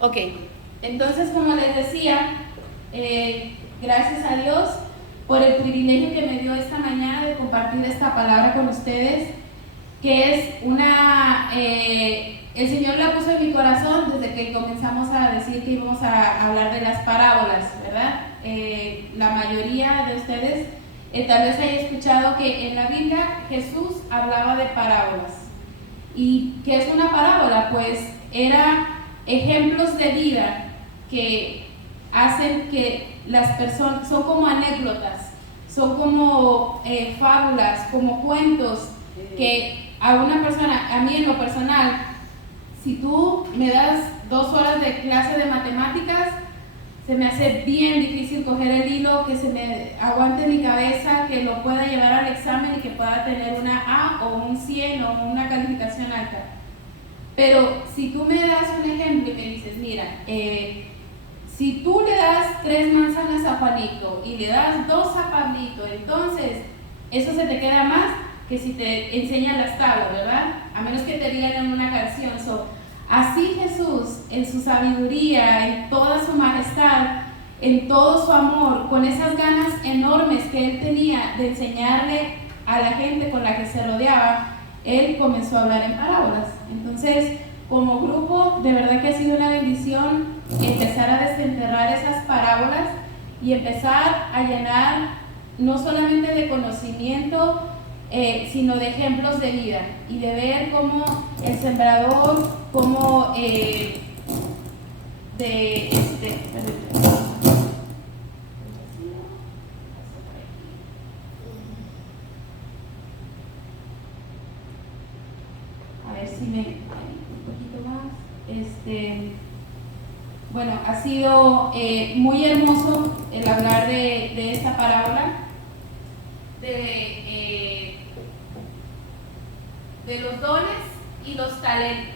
Ok, entonces como les decía, gracias a Dios por el privilegio que me dio esta mañana de compartir esta palabra con ustedes, que es el Señor la puso en mi corazón desde que comenzamos a decir que íbamos a hablar de las parábolas, ¿verdad? La mayoría de ustedes tal vez haya escuchado que en la Biblia Jesús hablaba de parábolas. ¿Y qué es una parábola? Pues era ejemplos de vida que hacen que las personas, son como anécdotas, son como fábulas, como cuentos que a una persona, a mí en lo personal, si tú me das 2 horas de clase de matemáticas, se me hace bien difícil coger el hilo, que se me aguante mi cabeza, que lo pueda llevar al examen y que pueda tener una A o un 100 o una calificación alta. Pero si tú me das un ejemplo y me dices, mira, si tú le das 3 manzanas a Juanito y le das 2 a Pablito, entonces eso se te queda más que si te enseñan las tablas, ¿verdad? A menos que te digan en una canción. Así Jesús, en su sabiduría, en toda su majestad, en todo su amor, con esas ganas enormes que él tenía de enseñarle a la gente con la que se rodeaba, él comenzó a hablar en parábolas. Entonces, como grupo, de verdad que ha sido una bendición empezar a desenterrar esas parábolas y empezar a llenar no solamente de conocimiento, sino de ejemplos de vida y de ver cómo el sembrador, cómo a ver si me un poquito más. Bueno, ha sido muy hermoso el hablar de esta parábola de los dones y los talentos.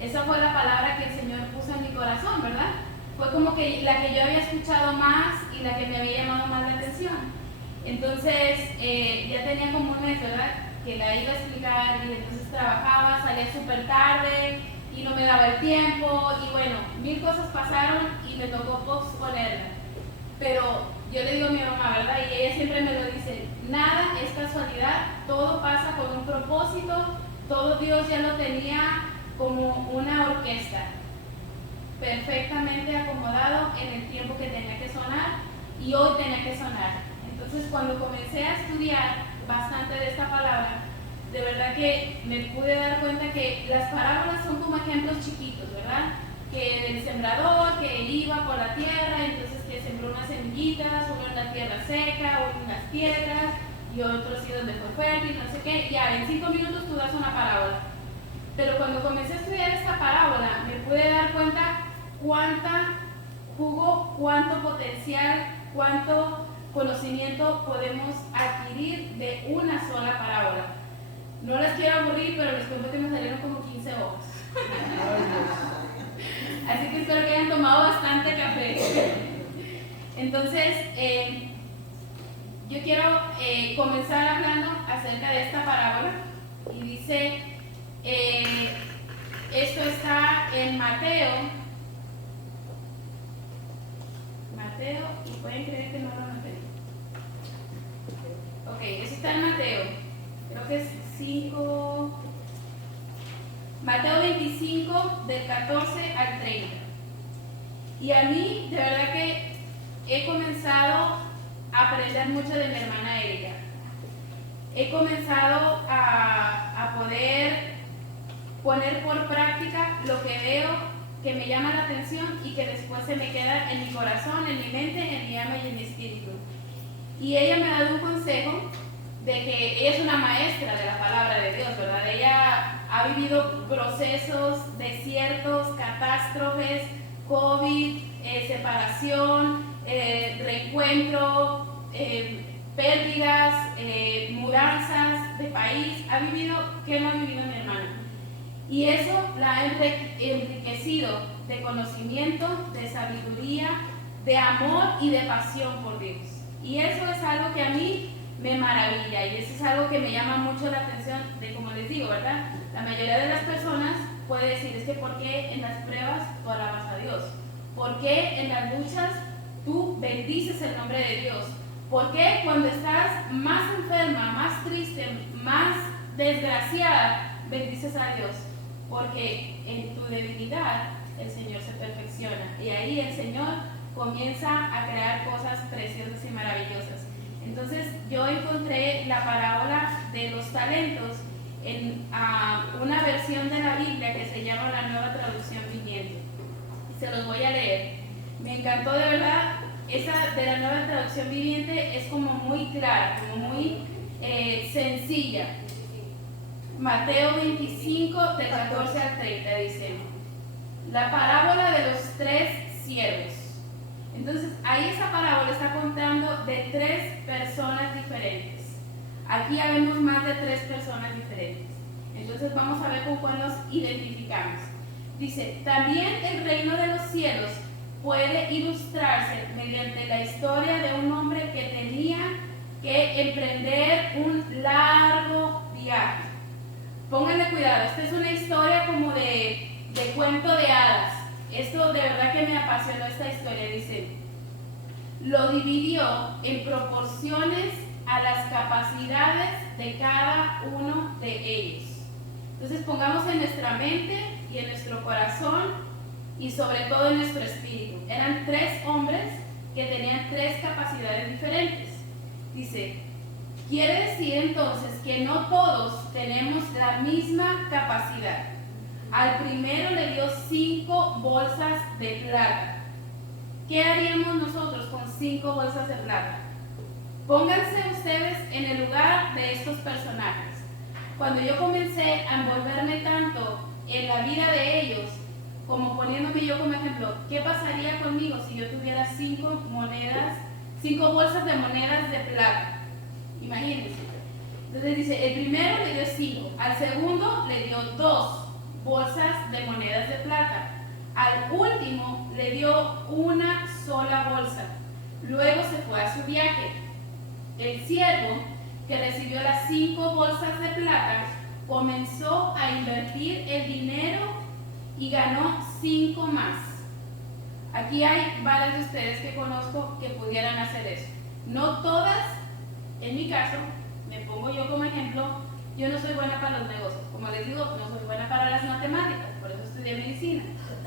Esa fue la palabra que el Señor puso en mi corazón, ¿verdad? Fue como que la que yo había escuchado más y la que me había llamado más la atención. Entonces, ya tenía como un mes, ¿verdad?, que la iba a explicar, y entonces trabajaba, salía súper tarde y no me daba el tiempo, y bueno, 1000 cosas pasaron y me tocó posponerla. Pero yo le digo a mi mamá, ¿verdad?, y ella siempre me lo dice, nada es casualidad, todo pasa con un propósito, todo Dios ya lo tenía como una orquesta, perfectamente acomodado en el tiempo que tenía que sonar, y hoy tenía que sonar. Entonces, cuando comencé a estudiar bastante de esta palabra, de verdad que me pude dar cuenta que las parábolas son como ejemplos chiquitos, ¿verdad? Que el sembrador que iba por la tierra, entonces que sembró unas semillitas, uno en la tierra seca, uno en las piedras, y otro sí donde fue fértil, no sé qué. Ya, en 5 minutos tú das una parábola. Pero cuando comencé a estudiar esta parábola, me pude dar cuenta cuánta jugo, cuánto potencial, cuánto conocimiento podemos adquirir de una sola parábola. No las quiero aburrir, pero les cuento que me salieron como 15 hojas. Así que espero que hayan tomado bastante café. Entonces, yo quiero comenzar hablando acerca de esta parábola. Y dice, esto está en Mateo, y pueden creer que no lo noté. Ok, eso está en Mateo, creo que es 5, Mateo 25, del 14 al 30. Y a mí, de verdad que he comenzado a aprender mucho de mi hermana Erika. He comenzado a poder poner por práctica lo que veo que me llama la atención y que después se me queda en mi corazón, en mi mente, en mi alma y en mi espíritu. Y ella me ha dado un consejo de que ella es una maestra de la palabra de Dios, ¿verdad? Ella ha vivido procesos, desiertos, catástrofes, COVID, separación, reencuentro, pérdidas, mudanzas de país. Ha vivido, ¿qué no ha vivido mi hermana? Y eso la ha enriquecido de conocimiento, de sabiduría, de amor y de pasión por Dios. Y eso es algo que a mí me maravilla, y eso es algo que me llama mucho la atención de, como les digo, ¿verdad? La mayoría de las personas puede decir, es que ¿por qué en las pruebas tú alabas a Dios? ¿Por qué en las luchas tú bendices el nombre de Dios? ¿Por qué cuando estás más enferma, más triste, más desgraciada, bendices a Dios? Porque en tu debilidad el Señor se perfecciona y ahí el Señor comienza a crear cosas preciosas y maravillosas. Entonces yo encontré la parábola de los talentos en una versión de la Biblia que se llama la Nueva Traducción Viviente. Se los voy a leer. Me encantó de verdad. Esa de la Nueva Traducción Viviente es como muy clara, como muy sencilla. Mateo 25, del 14 al 30 dice: la parábola de los tres siervos. Entonces, ahí esa parábola está contando de tres personas diferentes. Aquí habemos más de tres personas diferentes. Entonces, vamos a ver con cuál nos identificamos. Dice, también el reino de los cielos puede ilustrarse mediante la historia de un hombre que tenía que emprender un largo viaje. Pónganle cuidado, esta es una historia como de cuento de hadas. Esto de verdad que me apasionó esta historia. Dice, lo dividió en proporciones a las capacidades de cada uno de ellos. Entonces pongamos en nuestra mente y en nuestro corazón y sobre todo en nuestro espíritu. Eran tres hombres que tenían tres capacidades diferentes. Dice, quiere decir entonces que no todos tenemos la misma capacidad. Al primero le dio 5 bolsas de plata. ¿Qué haríamos nosotros con 5 bolsas de plata? Pónganse ustedes en el lugar de estos personajes. Cuando yo comencé a envolverme tanto en la vida de ellos, como poniéndome yo como ejemplo, ¿qué pasaría conmigo si yo tuviera 5 bolsas de monedas de plata? Imagínense. Entonces dice, el primero le dio 5, al segundo le dio 2 bolsas de monedas de plata. Al último le dio una sola bolsa. Luego se fue a su viaje. El siervo que recibió las 5 bolsas de plata comenzó a invertir el dinero y ganó 5 más. Aquí hay varias de ustedes que conozco que pudieran hacer eso. No todas, en mi caso, me pongo yo como ejemplo, yo no soy buena para los negocios. Como les digo, no soy buena para las matemáticas, por eso estudié medicina.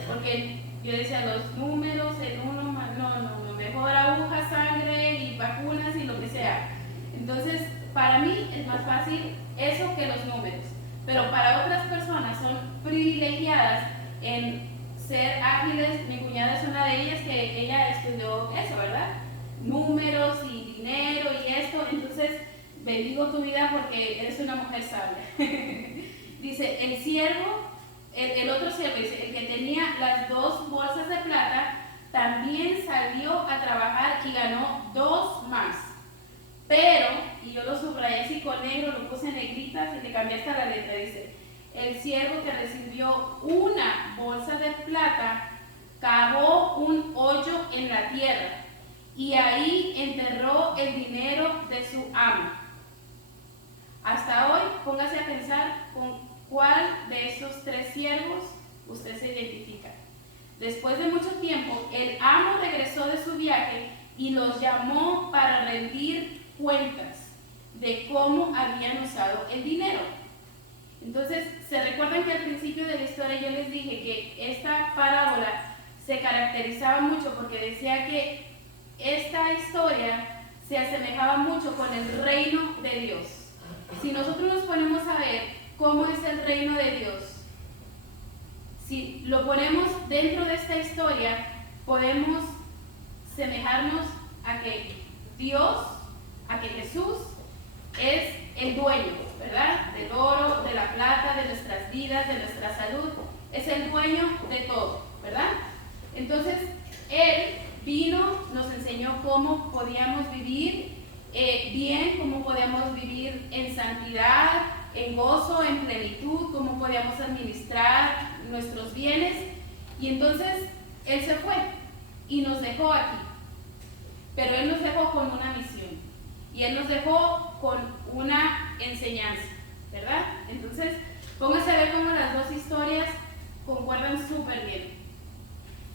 Porque yo decía, los números, el uno, no, mejor agujas, sangre y vacunas y lo que sea. Entonces, para mí es más fácil eso que los números. Pero para otras personas son privilegiadas en ser ágiles. Mi cuñada es una de ellas que ella estudió eso, ¿verdad? Números y dinero y esto. Entonces, bendigo tu vida porque eres una mujer sabia. Dice, el siervo, el otro siervo, dice, el que tenía las 2 bolsas de plata, también salió a trabajar y ganó 2 más. Pero, y yo lo subrayé así con negro, lo puse en negritas y le cambié hasta la letra, dice, el siervo que recibió una bolsa de plata, cavó un hoyo en la tierra y ahí enterró el dinero de su amo. Hasta hoy, póngase a pensar con cuál de estos 3 siervos usted se identifica. Después de mucho tiempo, el amo regresó de su viaje y los llamó para rendir cuentas de cómo habían usado el dinero. Entonces, ¿se recuerdan que al principio de la historia yo les dije que esta parábola se caracterizaba mucho porque decía que esta historia se asemejaba mucho con el reino de Dios? Si nosotros nos ponemos a ver cómo es el reino de Dios, si lo ponemos dentro de esta historia, podemos semejarnos a que Dios, a que Jesús es el dueño, ¿verdad? Del oro, de la plata, de nuestras vidas, de nuestra salud. Es el dueño de todo, ¿verdad? Entonces, Él vino, nos enseñó cómo podíamos vivir bien, cómo podíamos vivir en santidad, en gozo, en plenitud, cómo podíamos administrar nuestros bienes. Y entonces Él se fue y nos dejó aquí. Pero Él nos dejó con una misión y Él nos dejó con una enseñanza, ¿verdad? Entonces, póngase a ver cómo las dos historias concuerdan súper bien.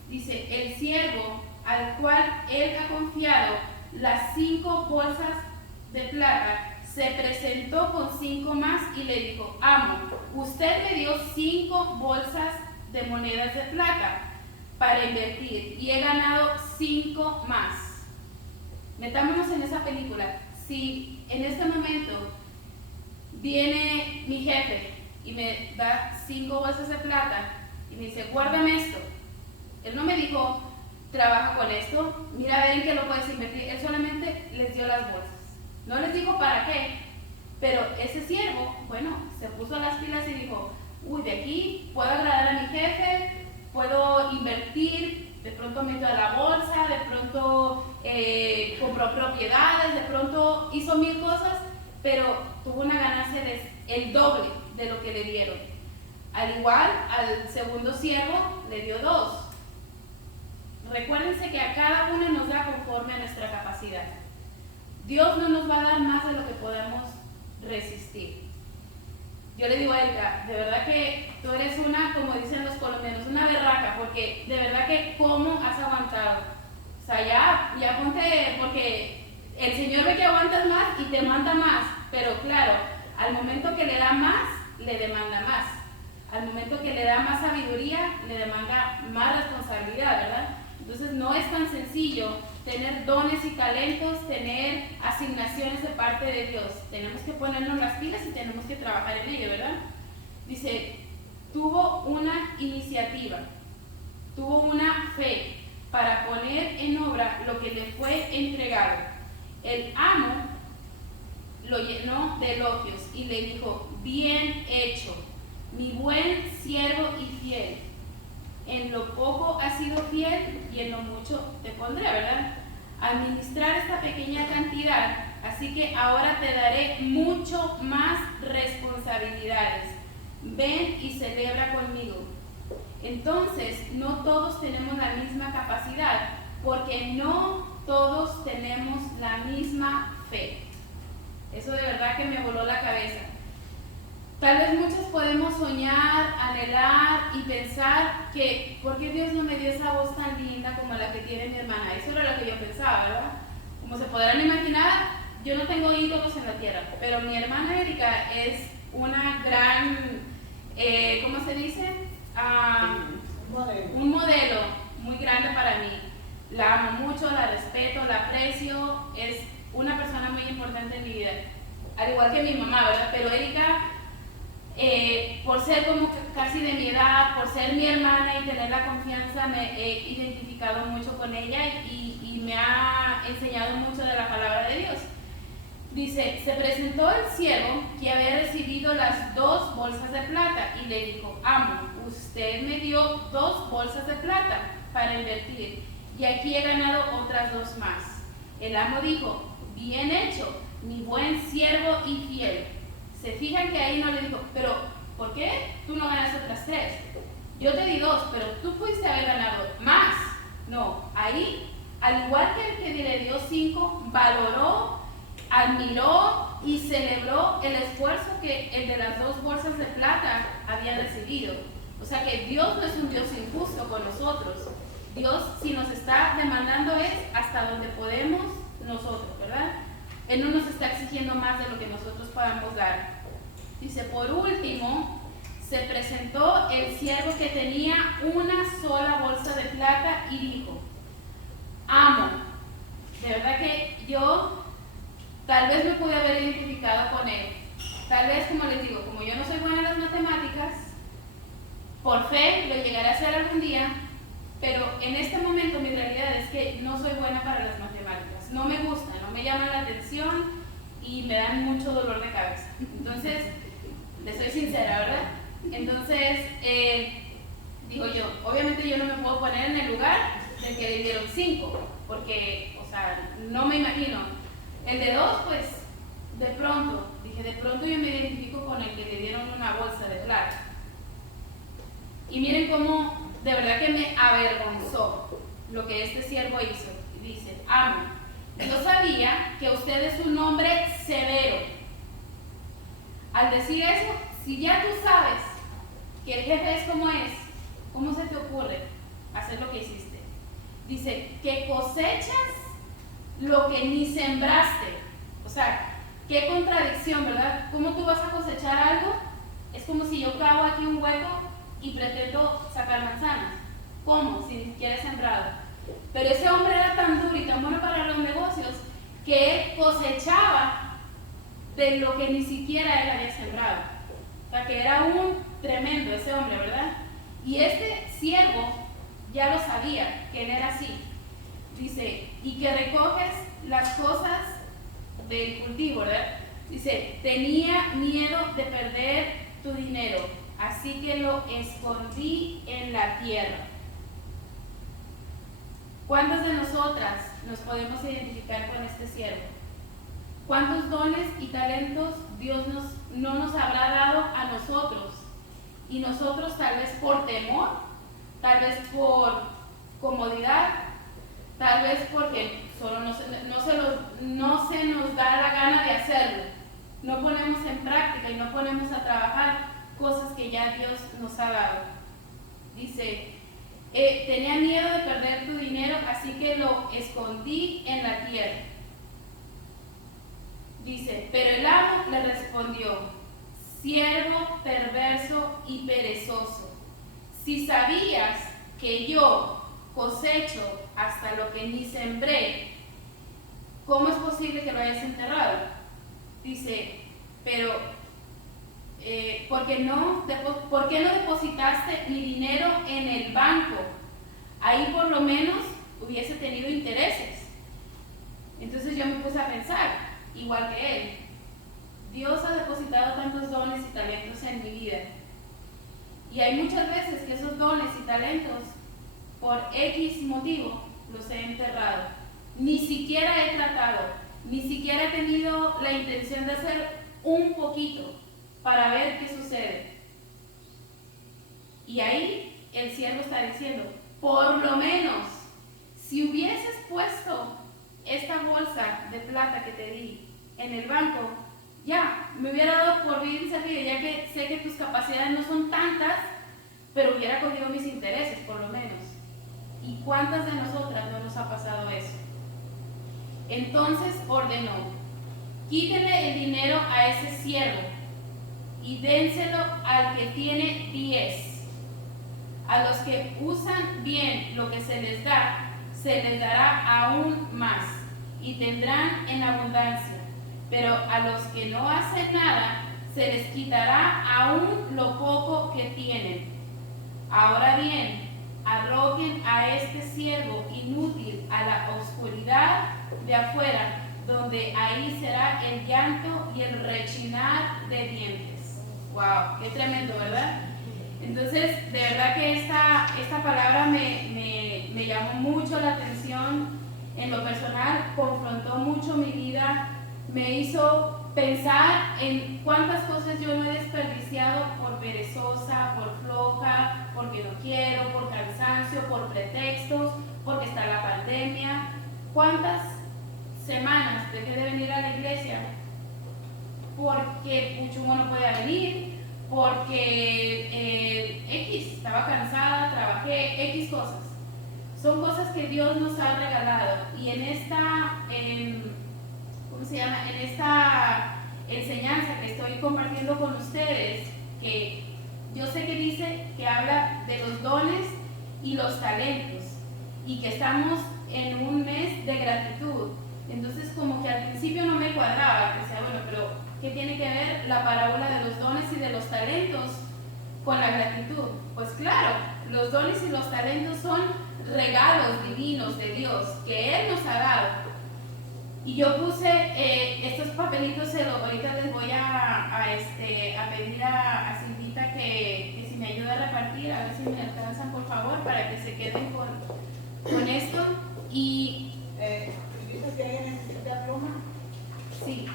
Dice, el siervo al cual él ha confiado las 5 bolsas de plata, se presentó con 5 más y le dijo, amo, usted me dio 5 bolsas de monedas de plata para invertir y he ganado 5 más. Metámonos en esa película. Si en este momento viene mi jefe y me da 5 bolsas de plata y me dice, guárdame esto. Él no me dijo, trabaja con esto, mira a ver en qué lo puedes invertir. Él solamente les dio las bolsas. No les dijo para qué. Pero ese siervo, bueno, se puso las pilas y dijo, uy, de aquí puedo agradar a mi jefe, puedo invertir, de pronto meto a la bolsa, de pronto compró propiedades, de pronto hizo 1000 cosas, pero tuvo una ganancia el doble de lo que le dieron. Al igual, al segundo siervo le dio 2. Recuérdense que a cada uno nos da conforme a nuestra capacidad. Dios no nos va a dar más de lo que podamos resistir. Yo le digo a Erika, de verdad que tú eres una, como dicen los colombianos, una berraca, porque de verdad que cómo has aguantado. O sea, ya ponte, porque el Señor ve que aguantas más y te manda más, pero claro, al momento que le da más, le demanda más. Al momento que le da más sabiduría, le demanda más responsabilidad, ¿verdad? Entonces no es tan sencillo tener dones y talentos, tener asignaciones de parte de Dios. Tenemos que ponernos las pilas y tenemos que trabajar en ello, ¿verdad? Dice, tuvo una iniciativa, tuvo una fe para poner en obra lo que le fue entregado. El amo lo llenó de elogios y le dijo, bien hecho, mi buen siervo y fiel. En lo poco has sido fiel y en lo mucho te pondré, ¿verdad? Administrar esta pequeña cantidad, así que ahora te daré mucho más responsabilidades. Ven y celebra conmigo. Entonces, no todos tenemos la misma capacidad, porque no todos tenemos la misma fe. Eso de verdad que me voló la cabeza. Tal vez muchos podemos soñar, anhelar y pensar que ¿por qué Dios no me dio esa voz tan linda como la que tiene mi hermana? Eso era lo que yo pensaba, ¿verdad? Como se podrán imaginar, yo no tengo ídolos en la tierra, pero mi hermana Erika es una gran, ¿cómo se dice? Un modelo muy grande para mí. La amo mucho, la respeto, la aprecio, es una persona muy importante en mi vida, al igual que mi mamá, ¿verdad? Pero Erika, por ser como casi de mi edad, por ser mi hermana y tener la confianza, me he identificado mucho con ella y me ha enseñado mucho de la palabra de Dios. Dice, se presentó el siervo que había recibido las 2 bolsas de plata y le dijo, amo, usted me dio 2 bolsas de plata para invertir y aquí he ganado otras 2 más. El amo dijo, bien hecho, mi buen siervo y fiel. Se fijan que ahí no le dijo, pero ¿por qué tú no ganas otras 3? Yo te di 2, pero tú pudiste haber ganado más. No, ahí, al igual que el que le dio 5, valoró, admiró y celebró el esfuerzo que el de las 2 bolsas de plata había recibido. O sea que Dios no es un Dios injusto con nosotros. Dios, si nos está demandando, es hasta donde podemos nosotros, ¿verdad? Él no nos está exigiendo más de lo que nosotros podamos dar. Dice, por último, se presentó el siervo que tenía una sola bolsa de plata y dijo, amo. De verdad que yo tal vez me pude haber identificado con él. Tal vez, como les digo, como yo no soy buena en las matemáticas, por fe lo llegaré a hacer algún día, pero en este momento mi realidad es que no soy buena para las matemáticas. No me gustan, no me llaman la atención y me dan mucho dolor de cabeza. Entonces, les soy sincera, ¿verdad? Entonces, digo yo, obviamente yo no me puedo poner en el lugar del que le dieron 5, porque, o sea, no me imagino. El de 2, pues, de pronto yo me identifico con el que le dieron una bolsa de plata. Y miren cómo, de verdad que me avergonzó lo que este siervo hizo. Dice, amo, yo sabía que usted es un hombre severo. Al decir eso, si ya tú sabes que el jefe es como es, ¿Cómo se te ocurre hacer lo que hiciste? Dice, que cosechas lo que ni sembraste. O sea, qué contradicción, ¿verdad? ¿Cómo tú vas a cosechar algo? Es como si yo cavo aquí un hueco y pretendo sacar manzanas. ¿Cómo? Si ni siquiera he sembrado. Pero ese hombre era tan duro y tan bueno para los negocios que él cosechaba de lo que ni siquiera él había sembrado. O sea, que era un tremendo ese hombre, ¿verdad? Y este siervo ya lo sabía, que él era así. Dice, y que recoges las cosas del cultivo, ¿verdad? Dice, tenía miedo de perder tu dinero, así que lo escondí en la tierra. ¿Cuántas de nosotras nos podemos identificar con este siervo? ¿Cuántos dones y talentos Dios no nos habrá dado a nosotros? Y nosotros tal vez por temor, tal vez por comodidad, tal vez porque solo no se nos da la gana de hacerlo. No ponemos en práctica y no ponemos a trabajar cosas que ya Dios nos ha dado. Dice, tenía miedo de perder tu dinero, así que lo escondí en la tierra. Dice, pero el amo le respondió, siervo perverso y perezoso, si sabías que yo cosecho hasta lo que ni sembré, ¿cómo es posible que lo hayas enterrado? Dice, pero ¿por qué no depositaste mi dinero en el banco? Ahí por lo menos hubiese tenido intereses. Entonces yo me puse a pensar, igual que él, Dios ha depositado tantos dones y talentos en mi vida. Y hay muchas veces que esos dones y talentos, por X motivo, los he enterrado. Ni siquiera he tratado, ni siquiera he tenido la intención de hacer un poquito para ver qué sucede. Y ahí el siervo está diciendo, por lo menos, si hubieses puesto esta bolsa de plata que te di en el banco, ya, me hubiera dado por bien servido, ya que sé que tus capacidades no son tantas, pero hubiera cogido mis intereses, por lo menos. ¿Y cuántas de nosotras no nos ha pasado eso? Entonces ordenó, quítenle el dinero a ese siervo y dénselo al que tiene 10. A los que usan bien lo que se les dará aún más y tendrán en abundancia. Pero a los que no hacen nada, se les quitará aún lo poco que tienen. Ahora bien, arrojen a este siervo inútil a la oscuridad de afuera, donde ahí será el llanto y el rechinar de dientes. ¡Wow! ¡Qué tremendo!, ¿verdad? Entonces, de verdad que esta palabra me llamó mucho la atención en lo personal, confrontó mucho mi vida, me hizo pensar en cuántas cosas yo no he desperdiciado por perezosa, por floja, porque no quiero, por cansancio, por pretextos, porque está la pandemia. ¿Cuántas semanas dejé de venir a la iglesia porque Puchumo no podía venir, porque estaba cansada, trabajé, X cosas? Son cosas que Dios nos ha regalado, y en esta en esta enseñanza que estoy compartiendo con ustedes, que yo sé que dice que habla de los dones y los talentos, y que estamos en un mes de gratitud. Entonces, como que al principio no me cuadraba, decía, bueno, pero ¿qué tiene que ver la parábola de los dones y de los talentos con la gratitud? Pues claro, los dones y los talentos son regalos divinos de Dios que Él nos ha dado. Y yo puse estos papelitos, ahorita les voy a pedir a Silvita que si me ayuda a repartir, a ver si me alcanzan, por favor, para que se queden con esto. Y ¿dices que alguien necesita pluma? sí,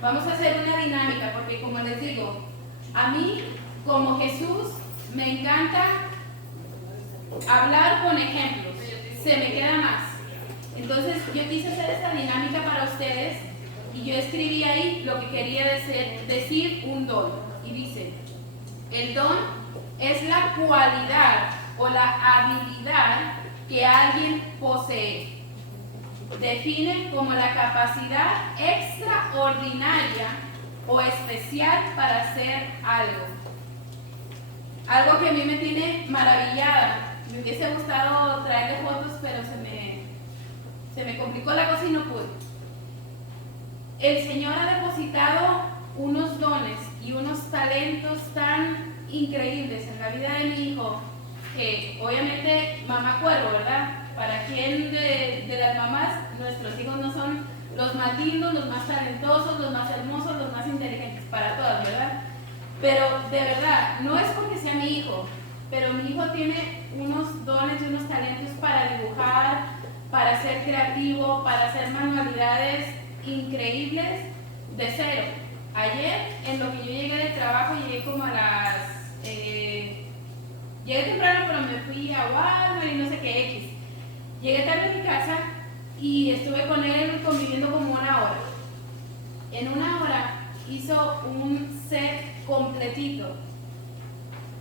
vamos a hacer una dinámica, porque como les digo, a mí, como Jesús, me encanta hablar con ejemplos, se me queda más. Entonces yo quise hacer esta dinámica para ustedes, y yo escribí ahí lo que quería decir un don. Y dice, el don es la cualidad o la habilidad que alguien posee. Define como la capacidad extraordinaria o especial para hacer algo. Algo que a mí me tiene maravillada. Me hubiese gustado traerle fotos, pero se me complicó la cosa y no pude. El Señor ha depositado unos dones y unos talentos tan increíbles en la vida de mi hijo, que obviamente mamá cuervo, ¿verdad? Para quien de las mamás, nuestros hijos no son los más lindos, los más talentosos, los más hermosos, los más inteligentes, para todas, ¿verdad? Pero de verdad, no es porque sea mi hijo, pero mi hijo tiene unos dones y unos talentos para dibujar, para ser creativo, para hacer manualidades increíbles de cero. Ayer, en lo que yo llegué del trabajo, llegué como a las... llegué temprano, pero me fui a Walmart y no sé qué X. Llegué tarde a mi casa y estuve con él conviviendo como una hora. En una hora hizo un set completito.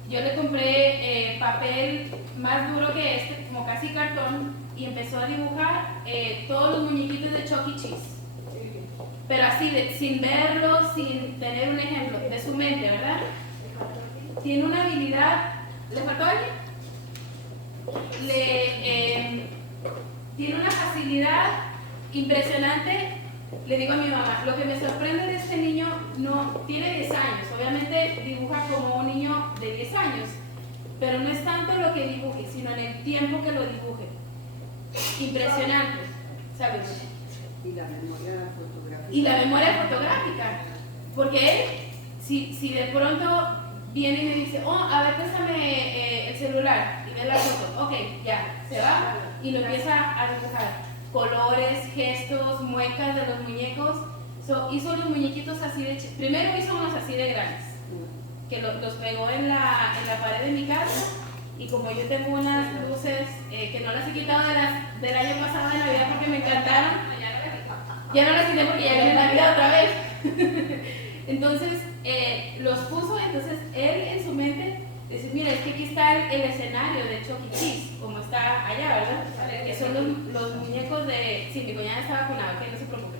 Yo le compré papel más duro que este, como casi cartón, y empezó a dibujar todos los muñequitos de Chuck E. Cheese. Pero así, sin verlos, sin tener un ejemplo, de su mente, ¿verdad? Tiene una habilidad. ¿Le faltó alguien? Tiene una facilidad impresionante. Le digo a mi mamá, lo que me sorprende de este niño, no tiene 10 años, obviamente dibuja como un niño de 10 años, pero no es tanto lo que dibuje, sino en el tiempo que lo dibuje. Impresionante, ¿sabes? Y la memoria fotográfica. Y la memoria fotográfica, porque él, si de pronto viene y me dice, oh, a ver, préstame el celular, y ve la foto, ok, ya, se va, y lo empieza a dibujar. Colores, gestos, muecas de los muñecos. Hizo los muñequitos así de... Primero hizo unos así de grandes, que los pegó en la pared de mi casa, y como yo tengo unas luces que no las he quitado del año pasado de Navidad porque me encantaron, ya no las quité porque ya viene Navidad otra vez. Entonces los puso, entonces él en su mente dice, mira, es que aquí está el escenario de Chuck E. Cheese, como está allá, ¿verdad? Que son los muñecos de... Sí, mi cuñada está vacunada, ok, no se preocupe.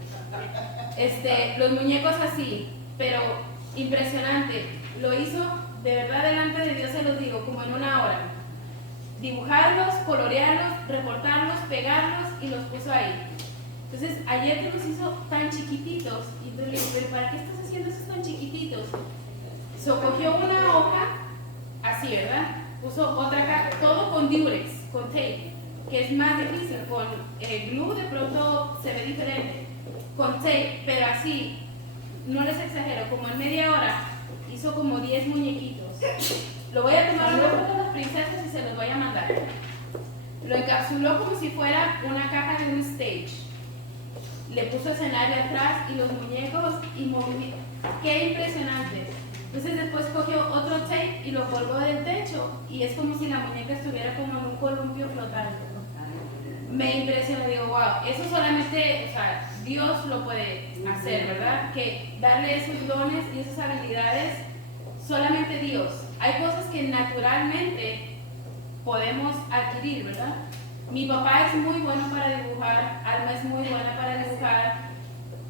Los muñecos así, pero impresionante. Lo hizo de verdad delante de Dios, se los digo, como en una hora. Dibujarlos, colorearlos, recortarlos, pegarlos y los puso ahí. Entonces, ayer los hizo tan chiquititos. Y entonces le digo, pero ¿para qué estás haciendo esos tan chiquititos? Cogió una hoja, así, ¿verdad? Puso otra acá, todo con Durex, con tape, que es más difícil. Con glue de pronto se ve diferente. Con tape, pero así, no les exagero, como en media hora hizo como 10 muñequitos. Lo voy a tomar una foto de las princesas y se los voy a mandar. Lo encapsuló como si fuera una caja de un stage. Le puso escenario atrás y los muñecos y movimiento. ¡Qué impresionante! Entonces después cogió otro tape y lo colgó del techo y es como si la muñeca estuviera como en un columpio flotando. Me impresionó, digo, wow, eso solamente, o sea, Dios lo puede hacer, ¿verdad? Que darle esos dones y esas habilidades, solamente Dios. Hay cosas que naturalmente podemos adquirir, ¿verdad? Mi papá es muy bueno para dibujar, Alma es muy buena para dibujar.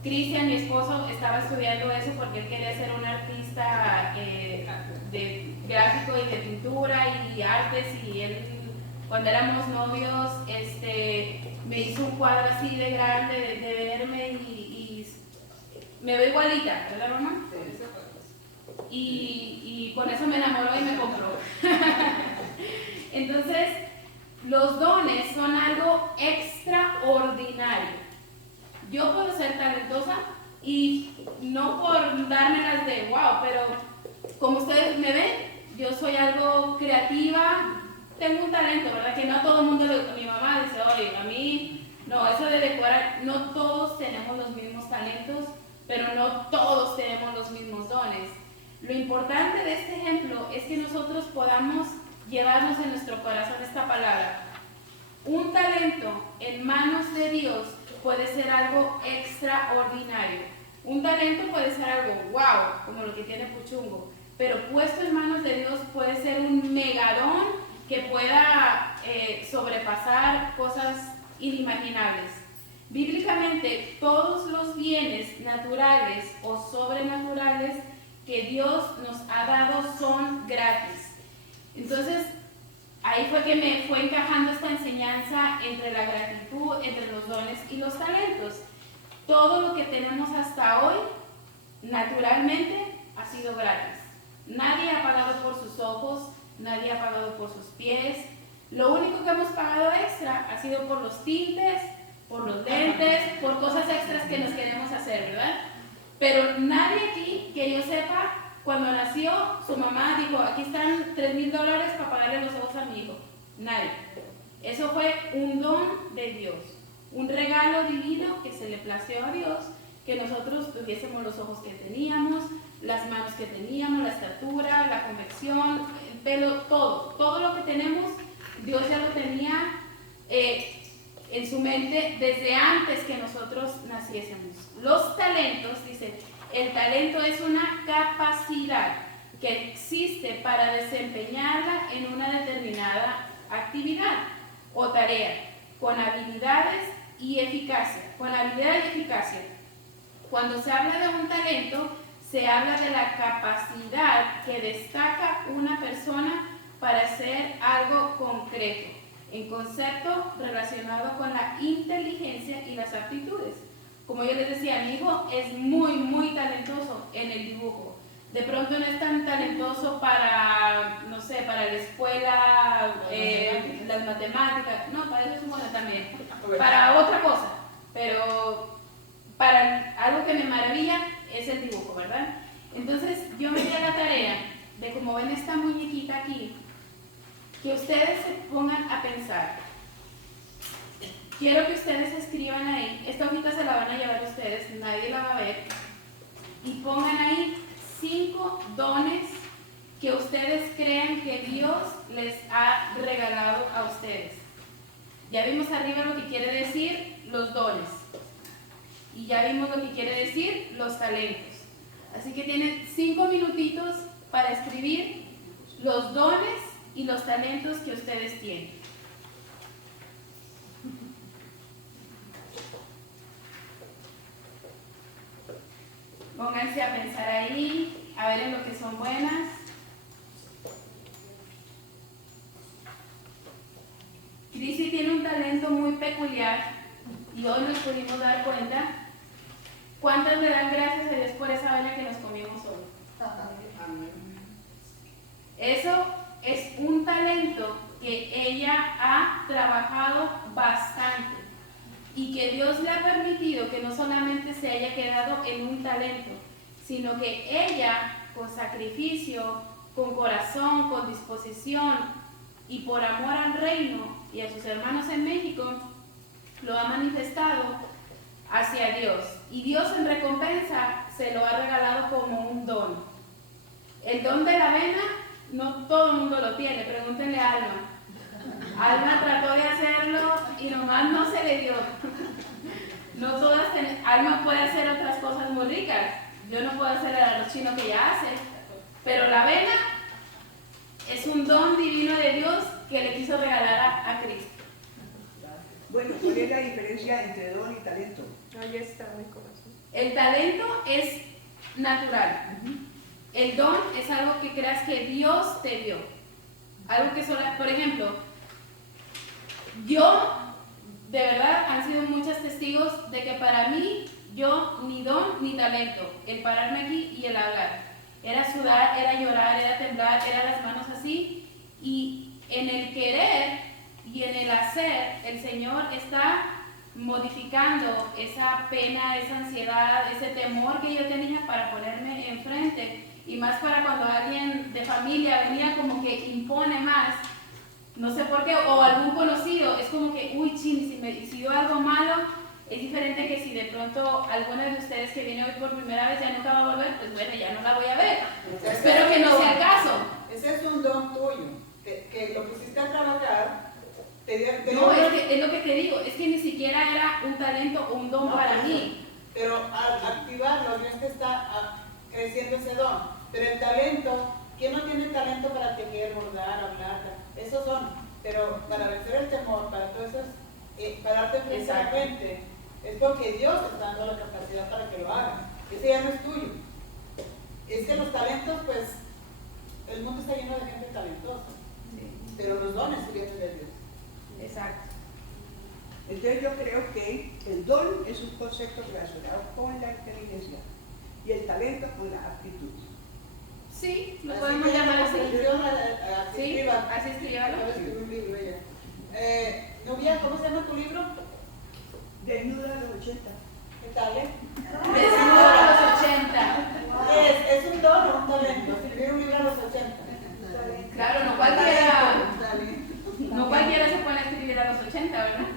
Cristian, mi esposo, estaba estudiando eso porque él quería ser un artista de gráfico y de pintura y artes, y él, cuando éramos novios, me hizo un cuadro así de grande de verme y me veo igualita, ¿verdad, mamá? Y con eso me enamoró y me compró. Entonces, los dones son algo extraordinario. Yo puedo ser talentosa y no por dármelas de wow, pero como ustedes me ven, yo soy algo creativa, tengo un talento, ¿verdad? Que no todo el mundo, mi mamá dice, oye, a mí, no, eso de decorar, no todos tenemos los mismos talentos, pero no todos tenemos los mismos dones. Lo importante de este ejemplo es que nosotros podamos llevarnos en nuestro corazón esta palabra. Un talento en manos de Dios puede ser algo extraordinario. Un talento puede ser algo wow, como lo que tiene Puchungo, pero puesto en manos de Dios puede ser un megadón que pueda sobrepasar cosas inimaginables. Bíblicamente, todos los bienes naturales o sobrenaturales que Dios nos ha dado son gratis. Entonces, ahí fue que me fue encajando esta enseñanza entre la gratitud, entre los dones y los talentos. Todo lo que tenemos hasta hoy, naturalmente, ha sido gratis. Nadie ha pagado por sus ojos, nadie ha pagado por sus pies. Lo único que hemos pagado extra ha sido por los tintes, por los lentes, por cosas extras que nos queremos hacer, ¿verdad? Pero nadie aquí, que yo sepa, cuando nació, su mamá dijo, aquí están $3,000 para pagarle los ojos a mi hijo. Nadie. Eso fue un don de Dios, un regalo divino que se le plació a Dios, que nosotros tuviésemos los ojos que teníamos, las manos que teníamos, la estatura, la complexión, el pelo, todo lo que tenemos, Dios ya lo tenía en su mente desde antes que nosotros naciésemos. Los talentos, dice, el talento es una capacidad que existe para desempeñarla en una determinada actividad o tarea, con habilidades y eficacia, Cuando se habla de un talento, se habla de la capacidad que destaca una persona para hacer algo concreto, en concepto relacionado con la inteligencia y las aptitudes. Como yo les decía, mi hijo es muy talentoso en el dibujo. De pronto no es tan talentoso para, no sé, para la escuela, las matemáticas. No, para eso es bueno también. Para otra cosa, pero para algo que me maravilla es el dibujo, ¿verdad? Entonces yo me di a la tarea de, como ven esta muñequita aquí, que ustedes se pongan a pensar. Quiero que ustedes escriban ahí, esta hojita se la van a llevar ustedes, nadie la va a ver, y pongan ahí 5 dones que ustedes crean que Dios les ha regalado a ustedes. Ya vimos arriba lo que quiere decir los dones, y ya vimos lo que quiere decir los talentos. Así que tienen 5 minutitos para escribir los dones y los talentos que ustedes tienen. Pónganse a pensar ahí, a ver en lo que son buenas. Crissy tiene un talento muy peculiar y hoy nos pudimos dar cuenta. ¿Cuántas le dan gracias a Dios por esa avena que nos comimos hoy? Eso es un talento que ella ha trabajado bastante y que Dios le ha permitido que no solamente se haya quedado en un talento, sino que ella, con sacrificio, con corazón, con disposición y por amor al reino y a sus hermanos en México, lo ha manifestado hacia Dios. Y Dios en recompensa se lo ha regalado como un don. El don de la avena, no todo el mundo lo tiene, pregúntenle a Alma. Alma trató de hacerlo y nomás no se le dio. No todas Alma puede hacer otras cosas muy ricas. Yo no puedo hacer el arroz chino que ella hace, pero la avena es un don divino de Dios que le quiso regalar a Cristo. Bueno, ¿cuál es la diferencia entre don y talento? Ahí está mi corazón. El talento es natural. El don es algo que creas que Dios te dio. Algo que solo, por ejemplo, yo, de verdad, han sido muchos testigos de que para mí, yo ni don ni talento, el pararme aquí y el hablar. Era sudar, era llorar, era temblar, era las manos así. Y en el querer y en el hacer, el Señor está modificando esa pena, esa ansiedad, ese temor que yo tenía para ponerme enfrente. Y más para cuando alguien de familia venía como que impone más, no sé por qué, o algún conocido, es como que, uy, chin, si me decidió algo malo, es diferente que si de pronto alguna de ustedes que viene hoy por primera vez ya nunca va a volver, pues bueno, ya no la voy a ver. Espero que no sea el caso. Ese es un don tuyo, que lo pusiste a trabajar. No, es lo que te digo, es que ni siquiera era un talento o un don para mí. Pero al activarlo, no es que está creciendo ese don. Pero el talento, ¿quién no tiene talento para tejer, bordar, hablar? Esos son. Pero para vencer el temor, para todo eso, pararte frente a la gente, es porque Dios te está dando la capacidad para que lo hagas. Ese ya no es tuyo. Es que los talentos, pues, el mundo está lleno de gente talentosa. Sí. Pero los dones vienen de Dios. Exacto. Entonces yo creo que el don es un concepto relacionado con la inteligencia y el talento con la aptitud. Sí, lo Así podemos que llamar la así. conclusión, Sí, escriba. así escríbalo. Acabo de escribir un libro ella. Novia, ¿cómo se llama tu libro? Desnuda a los 80. ¿Qué tal, Desnudo a los 80. Es un don o un talento, escribir un libro a los 80. Claro, no cualquiera se puede escribir a los 80, ¿verdad?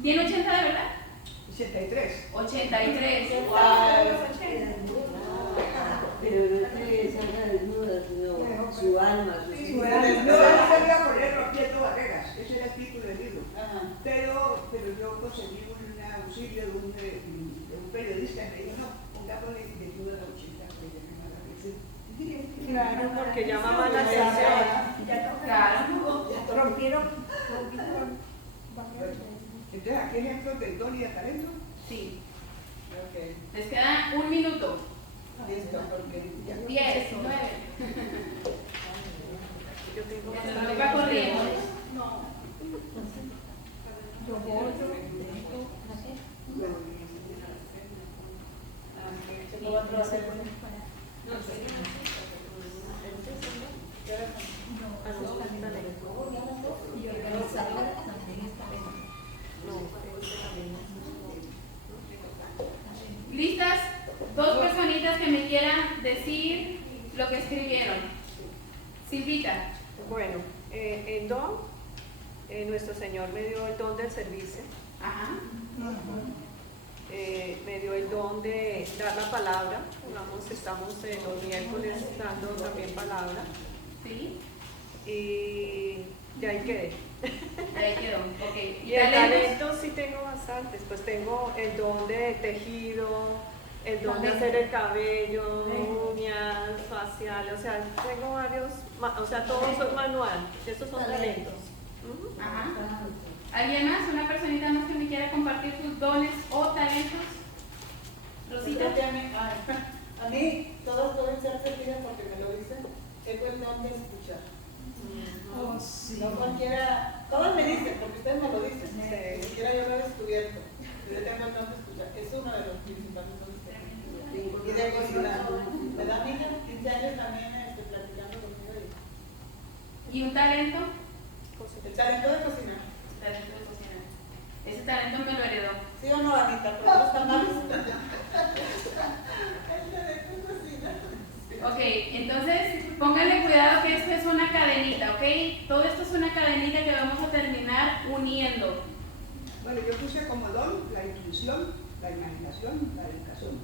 ¿Tiene 80 de verdad? 83. 83. Wow. Pero no te saca desnuda, sino su alma, su No, espíritu. no sabía poner rompiendo barreras, ese era el título del libro. Ajá. Pero yo conseguí un auxilio de un periodista y me dijo, no, pongámosle desnuda a los 80 para que me haga crecer. Claro, porque llama más la atención. Claro. Rompieron. Entonces, aquí ejemplos del don y del talento. Sí. Ok. Les queda un minuto. Listo, porque 10, 9. Yo tengo Se nos va corriendo. ¿Listas? Dos personitas que me quieran decir lo que escribieron. Silvita. Bueno, el don, nuestro Señor me dio el don del servicio, Ajá. me dio el don de dar la palabra. Estamos los miércoles dando también palabra. Sí. Y ya ahí quedé. Ahí quedó. Ok. Y el talentos? talento sí tengo bastantes, pues tengo el don de tejido, el don de hacer el cabello, uñas, facial, o sea, tengo varios, o sea, todos son manual, estos son talentos. Ujú. Ajá. ¿Alguien más? ¿Una personita más que me quiera compartir sus dones o talentos? Rosita. fíjate a mí todas pueden ser servidas porque me lo dicen. Tengo el don de escuchar. No cualquiera, todas me dicen, porque ustedes me lo dicen. Ni siquiera yo lo he descubierto. Yo tengo el don de escuchar. Es uno de los principales dones que tengo. Y de cocinar. Me da mi hija 15 años también platicando conmigo. ¿Y un talento? El talento de cocinar. Talento de cocina. Ese talento me lo heredó. ¿Sí o no, Anita? Pero no está mal. El talento de cocinar. Ok, entonces pónganle cuidado que esto es una cadenita, ¿ok? Todo esto es una cadenita que vamos a terminar uniendo. Bueno, yo puse como don la intuición, la imaginación, la educación.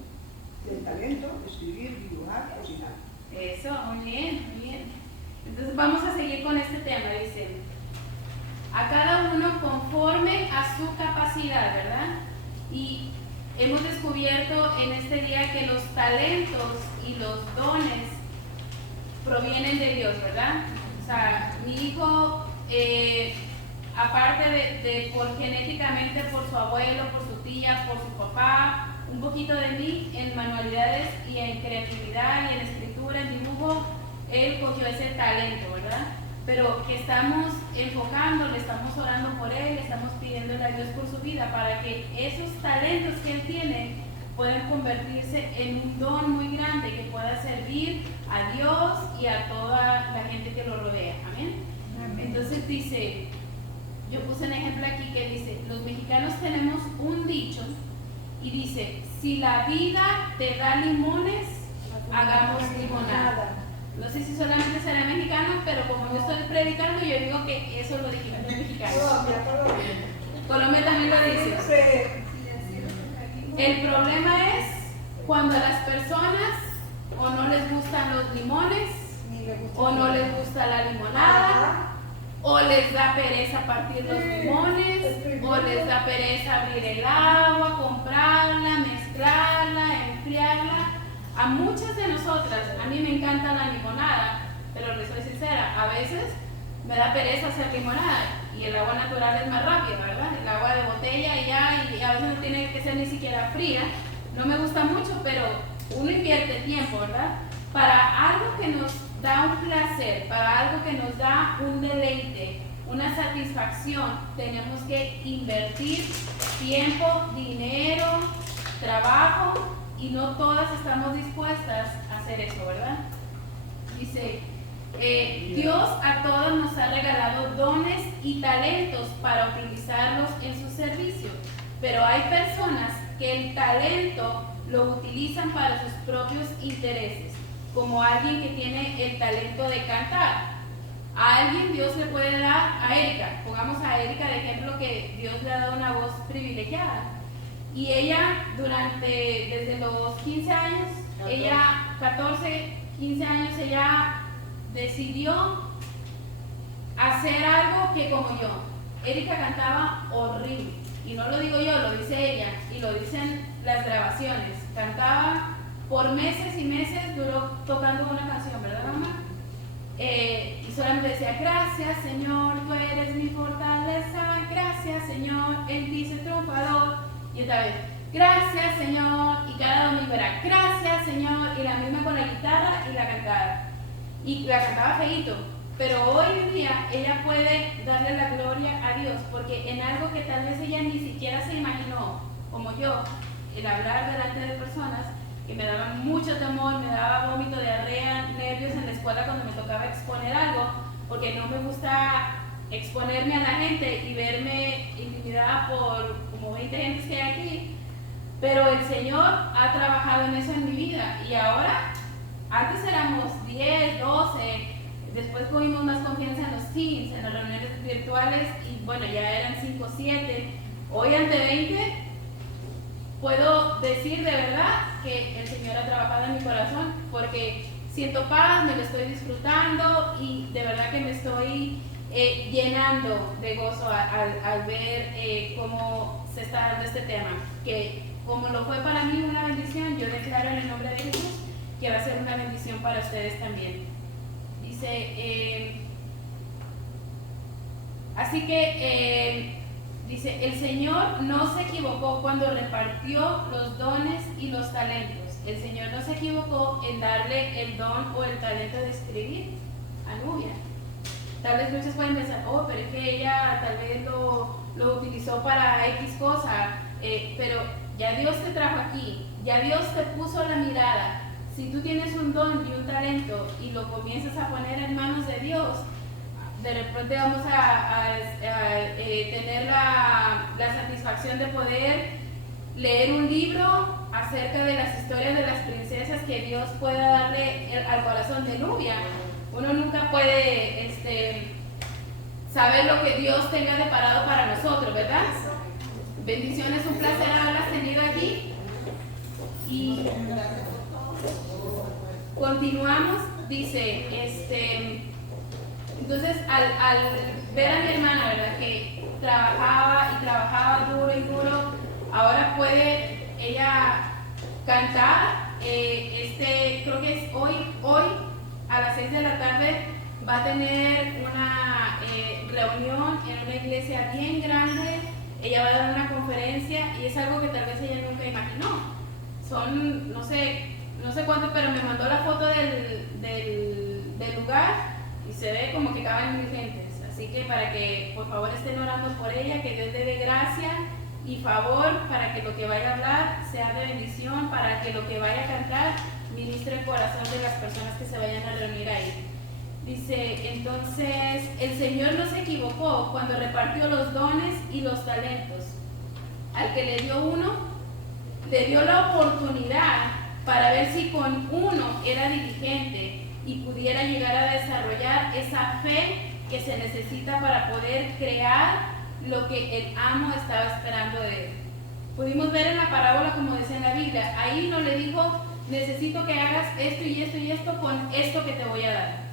El talento, escribir, dibujar, cocinar. Eso, muy bien, muy bien. Entonces vamos a seguir con este tema, dice. A cada uno conforme a su capacidad, ¿verdad? Y hemos descubierto en este día que los talentos y los dones provienen de Dios, ¿verdad? O sea, mi hijo, aparte de por genéticamente, por su abuelo, por su tía, por su papá, un poquito de mí en manualidades y en creatividad y en escritura, en dibujo, él cogió ese talento, ¿verdad? Pero que estamos enfocando, le estamos orando por él, le estamos pidiéndole a Dios por su vida para que esos talentos que él tiene puedan convertirse en un don muy grande que pueda servir a Dios y a toda la gente que lo rodea. Amén. Entonces dice, yo puse un ejemplo aquí que dice, los mexicanos tenemos un dicho y dice, si la vida te da limones, hagamos limonada. No sé si solamente será mexicano, pero como yo estoy predicando, yo digo que eso lo dijeron los mexicanos. Colombia también lo dice. El problema es cuando a las personas o no les gustan los limones, o no les gusta la limonada, o les da pereza partir los limones, o les da pereza abrir el agua, comprarla, mezclarla, enfriarla. A muchas de nosotras, a mí me encanta la limonada, pero les soy sincera, a veces me da pereza hacer limonada. y el agua natural es más rápida, ¿verdad? El agua de botella y a veces no tiene que ser ni siquiera fría. No me gusta mucho, pero uno invierte tiempo, ¿verdad? Para algo que nos da un placer, para algo que nos da un deleite, una satisfacción, tenemos que invertir tiempo, dinero, trabajo, y no todas estamos dispuestas a hacer eso, ¿verdad? Dice, Dios a todos nos ha regalado dones y talentos para utilizarlos en su servicio, pero hay personas que el talento lo utilizan para sus propios intereses, como alguien que tiene el talento de cantar. A alguien Dios le puede dar, a Erika, pongamos a Erika de ejemplo, que Dios le ha dado una voz privilegiada. Y ella desde los 15 años, 14, 15 años, ella decidió hacer algo que como yo. Erika cantaba horrible, y no lo digo yo, lo dice ella, y lo dicen las grabaciones. Cantaba por meses y meses, duró tocando una canción, ¿verdad, mamá? Y solamente decía, gracias Señor, tú eres mi fortaleza, gracias Señor, en ti soy triunfador. Y otra vez, gracias Señor, y cada domingo era, gracias Señor, y la misma con la guitarra y la cantaba. Y la cantaba feíto, pero hoy en día ella puede darle la gloria a Dios, porque en algo que tal vez ella ni siquiera se imaginó, como yo, el hablar delante de personas, que me daban mucho temor, me daba vómito, diarrea, nervios en la escuela cuando me tocaba exponer algo, porque no me gusta exponerme a la gente y verme intimidada por como 20 gentes que hay aquí, pero el Señor ha trabajado en eso en mi vida, y ahora, antes éramos 10, 12, después tuvimos más confianza en los teams, en las reuniones virtuales, y bueno, ya eran 5, 7, hoy ante 20, puedo decir de verdad que el Señor ha trabajado en mi corazón, porque siento paz, me lo estoy disfrutando, y de verdad que me estoy llenando de gozo al ver cómo se está dando este tema, que como lo fue para mí una bendición, yo declaro en el nombre de Jesús que va a ser una bendición para ustedes también. Dice, así que dice, el Señor no se equivocó cuando repartió los dones y los talentos. El Señor no se equivocó en darle el don o el talento de escribir a Nubia. Tal vez muchos pueden pensar, oh, pero es que ella tal vez lo utilizó para X cosa, pero ya Dios te trajo aquí, ya Dios te puso la mirada. Si tú tienes un don y un talento y lo comienzas a poner en manos de Dios, de repente vamos a tener la satisfacción de poder leer un libro acerca de las historias de las princesas que Dios pueda darle al corazón de Nubia. Uno nunca puede saber lo que Dios tenga deparado para nosotros, ¿verdad? Bendiciones, un placer haberlas tenido aquí. Y continuamos, dice, entonces al ver a mi hermana, ¿verdad?, que trabajaba duro y duro, ahora puede ella cantar. Creo que es hoy a las 6 de la tarde va a tener una reunión en una iglesia bien grande. Ella va a dar una conferencia y es algo que tal vez ella nunca imaginó. Son, no sé cuánto, pero me mandó la foto del lugar y se ve como que caben 1000 gentes. Así que para que por favor estén orando por ella, que Dios le dé gracia y favor para que lo que vaya a hablar sea de bendición, para que lo que vaya a cantar ministre el corazón de las personas que se vayan a reunir ahí. Dice, entonces, el Señor no se equivocó cuando repartió los dones y los talentos. Al que le dio uno, le dio la oportunidad para ver si con uno era diligente y pudiera llegar a desarrollar esa fe que se necesita para poder crear lo que el amo estaba esperando de él. Pudimos ver en la parábola, como dice en la Biblia, ahí no le dijo, necesito que hagas esto y esto y esto con esto que te voy a dar.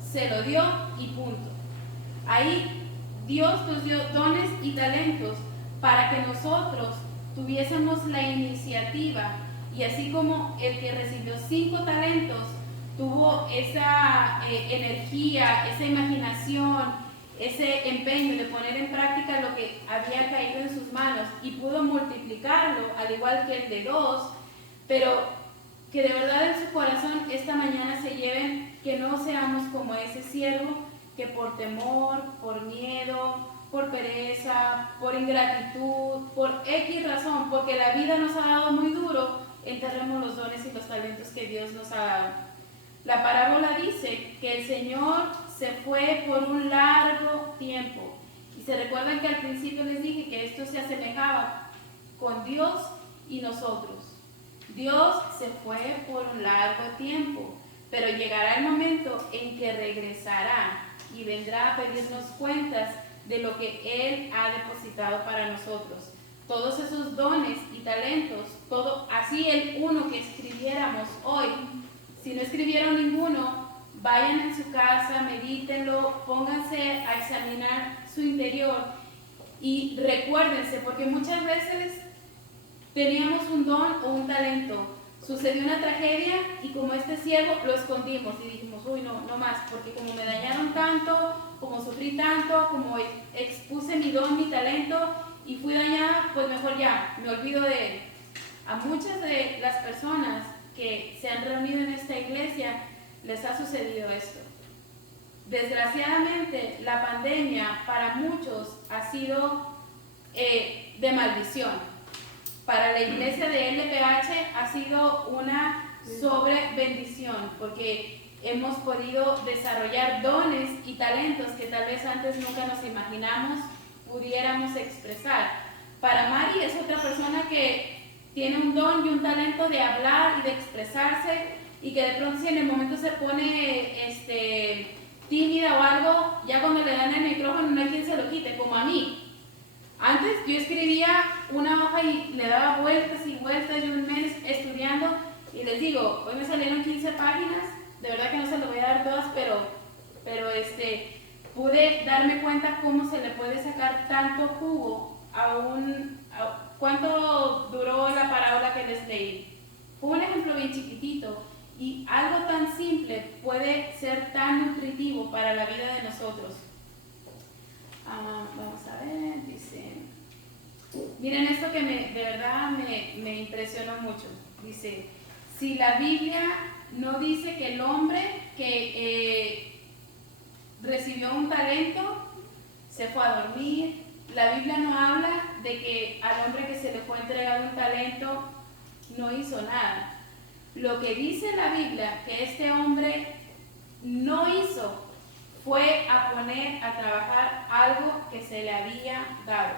Se lo dio y punto. Ahí Dios nos dio dones y talentos para que nosotros tuviésemos la iniciativa, y así como el que recibió 5 talentos tuvo esa energía, esa imaginación, ese empeño de poner en práctica lo que había caído en sus manos y pudo multiplicarlo, al igual que el de 2, pero que de verdad en su corazón esta mañana se lleven que no seamos como ese siervo que por temor, por miedo, por pereza, por ingratitud, por X razón, porque la vida nos ha dado muy duro, enterremos los dones y los talentos que Dios nos ha dado. La parábola dice que el Señor se fue por un largo tiempo. Y se recuerdan que al principio les dije que esto se asemejaba con Dios y nosotros. Dios se fue por un largo tiempo, pero llegará el momento en que regresará y vendrá a pedirnos cuentas de lo que Él ha depositado para nosotros. Todos esos dones y talentos, todo, así el uno que escribiéramos hoy, si no escribieron ninguno, vayan en su casa, medítenlo, pónganse a examinar su interior y recuérdense, porque muchas veces teníamos un don o un talento, sucedió una tragedia y como este siervo lo escondimos y dijimos, uy, no más, porque como me dañaron tanto, como sufrí tanto, como expuse mi don, mi talento y fui dañada, pues mejor ya, me olvido de él. A muchas de las personas que se han reunido en esta iglesia les ha sucedido esto. Desgraciadamente, la pandemia para muchos ha sido de maldición. Para la iglesia de LPH ha sido una sobrebendición porque hemos podido desarrollar dones y talentos que tal vez antes nunca nos imaginamos pudiéramos expresar. Para Mari es otra persona que tiene un don y un talento de hablar y de expresarse y que de pronto si en el momento se pone tímida o algo, ya cuando le dan el micrófono no hay quien se lo quite, como a mí. Antes yo escribía una hoja y le daba vueltas y vueltas, yo un mes estudiando y les digo, hoy me salieron 15 páginas, de verdad que no se lo voy a dar todas, pero pude darme cuenta cómo se le puede sacar tanto jugo ¿cuánto duró la parábola que les leí? Fue un ejemplo bien chiquitito y algo tan simple puede ser tan nutritivo para la vida de nosotros. Vamos a ver, dice, miren esto que de verdad me impresionó mucho. Dice, si la Biblia no dice que el hombre que recibió un talento se fue a dormir, la Biblia no habla de que al hombre que se le fue entregado un talento no hizo nada. Lo que dice la Biblia que este hombre no hizo fue a poner a trabajar algo que se le había dado.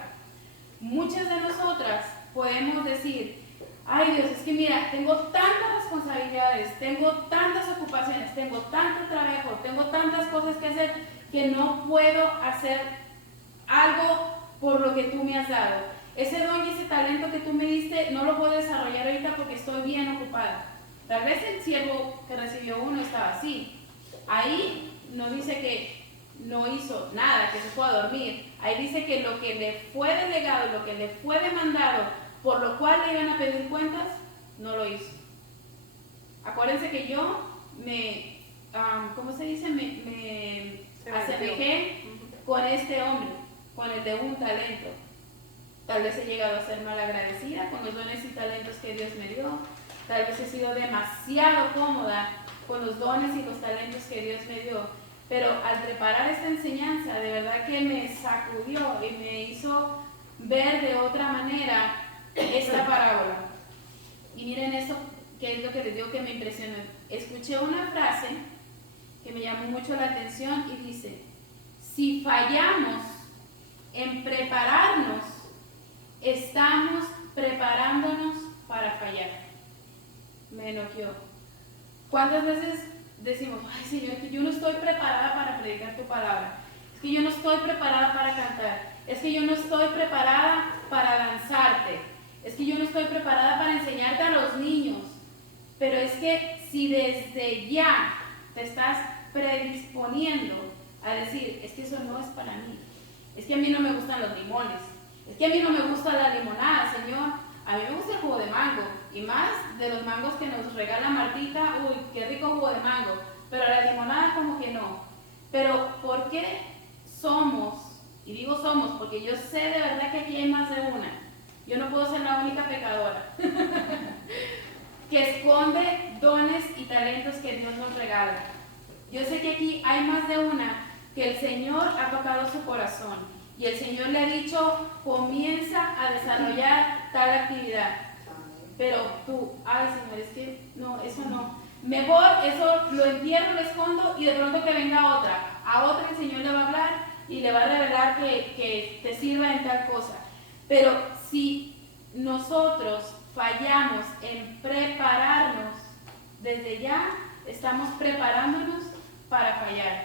Muchas de nosotras podemos decir, ay Dios, es que mira, tengo tantas responsabilidades, tengo tantas ocupaciones, tengo tanto trabajo, tengo tantas cosas que hacer que no puedo hacer algo por lo que tú me has dado. Ese don y ese talento que tú me diste no lo puedo desarrollar ahorita porque estoy bien ocupada. Tal vez el siervo que recibió uno estaba así. Ahí no dice que no hizo nada, que se fue a dormir. Ahí dice que lo que le fue delegado, lo que le fue demandado, por lo cual le iban a pedir cuentas, no lo hizo. Acuérdense que yo ¿cómo se dice? Me asemejé con este hombre, con el de un talento. Tal vez he llegado a ser malagradecida con los dones y talentos que Dios me dio. Tal vez he sido demasiado cómoda con los dones y los talentos que Dios me dio. Pero al preparar esta enseñanza, de verdad que me sacudió y me hizo ver de otra manera esta parábola. Y miren esto, que es lo que les digo que me impresionó. Escuché una frase que me llamó mucho la atención y dice, si fallamos en prepararnos, estamos preparándonos para fallar. Me enoqueó. ¿Cuántas veces decimos, ay Señor, que yo no estoy preparada para predicar tu palabra? Es que yo no estoy preparada para cantar. Es que yo no estoy preparada para lanzarte. Es que yo no estoy preparada para enseñarte a los niños. Pero es que si desde ya te estás predisponiendo a decir, es que eso no es para mí. Es que a mí no me gustan los limones. Es que a mí no me gusta la limonada, Señor. A mí me gusta el jugo de mango. Y más de los mangos que nos regala Martita. Uy, qué rico jugo de mango. Pero la limonada como que no. Pero ¿por qué somos, y digo somos porque yo sé de verdad que aquí hay más de una, yo no puedo ser la única pecadora, que esconde dones y talentos que Dios nos regala. Yo sé que aquí hay más de una que el Señor ha tocado su corazón y el Señor le ha dicho, comienza a desarrollar tal actividad. Pero tú, ay Señor, es que no, eso no. Me voy, eso lo entierro, lo escondo y de pronto que venga otra. A otra el Señor le va a hablar y le va a revelar que te sirva en tal cosa. Pero si nosotros fallamos en prepararnos, desde ya estamos preparándonos para fallar.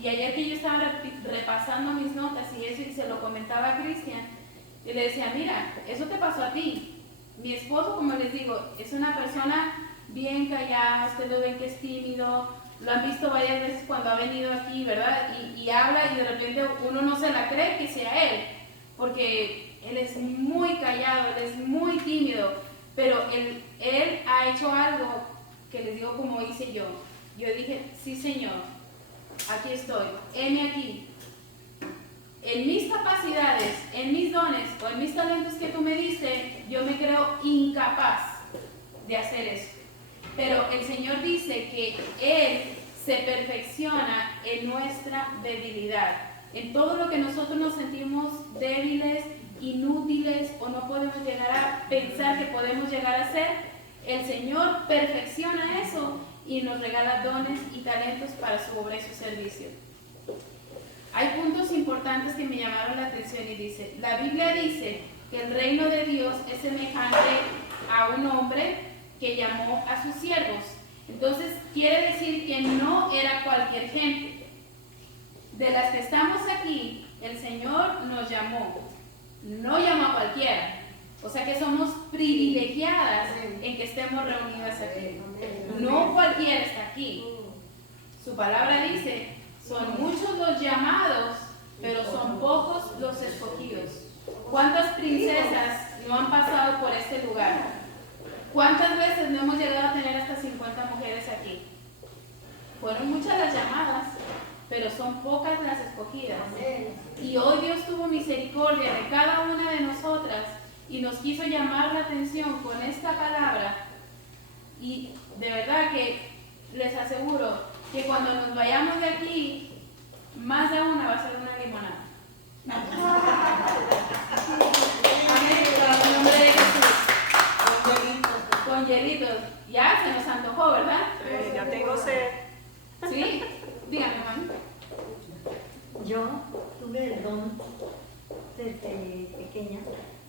Y ayer que yo estaba repasando mis notas y eso, y se lo comentaba a Cristian, y le decía, mira, eso te pasó a ti. Mi esposo, como les digo, es una persona bien callada, ustedes lo ven que es tímido, lo han visto varias veces cuando ha venido aquí, ¿verdad? Y habla y de repente uno no se la cree que sea él, porque él es muy callado, él es muy tímido, pero él ha hecho algo que les digo como hice yo. Yo dije, sí Señor, aquí estoy, heme aquí. En mis capacidades, en mis dones o en mis talentos que tú me diste, yo me creo incapaz de hacer eso. Pero el Señor dice que Él se perfecciona en nuestra debilidad. En todo lo que nosotros nos sentimos débiles, inútiles o no podemos llegar a pensar que podemos llegar a ser, el Señor perfecciona eso y nos regala dones y talentos para su obra y su servicio. Hay puntos importantes que me llamaron la atención y dice, la Biblia dice que el reino de Dios es semejante a un hombre que llamó a sus siervos. Entonces quiere decir que no era cualquier gente. De las que estamos aquí, el Señor nos llamó, no llamó a cualquiera. O sea que somos privilegiadas en que estemos reunidas aquí. No cualquiera está aquí. Su palabra dice, son muchos los llamados, pero son pocos los escogidos. ¿Cuántas princesas no han pasado por este lugar? ¿Cuántas veces no hemos llegado a tener hasta 50 mujeres aquí? Fueron muchas las llamadas, pero son pocas las escogidas. Y hoy Dios tuvo misericordia de cada una de nosotras y nos quiso llamar la atención con esta palabra. Y de verdad que les aseguro que cuando nos vayamos de aquí, más de una va a ser una limonada. Amén, en el nombre de Jesús. Con hielitos. Ya se nos antojó, ¿verdad? Ya tengo sed. Sí, dígame, mami. Yo tuve el don desde pequeña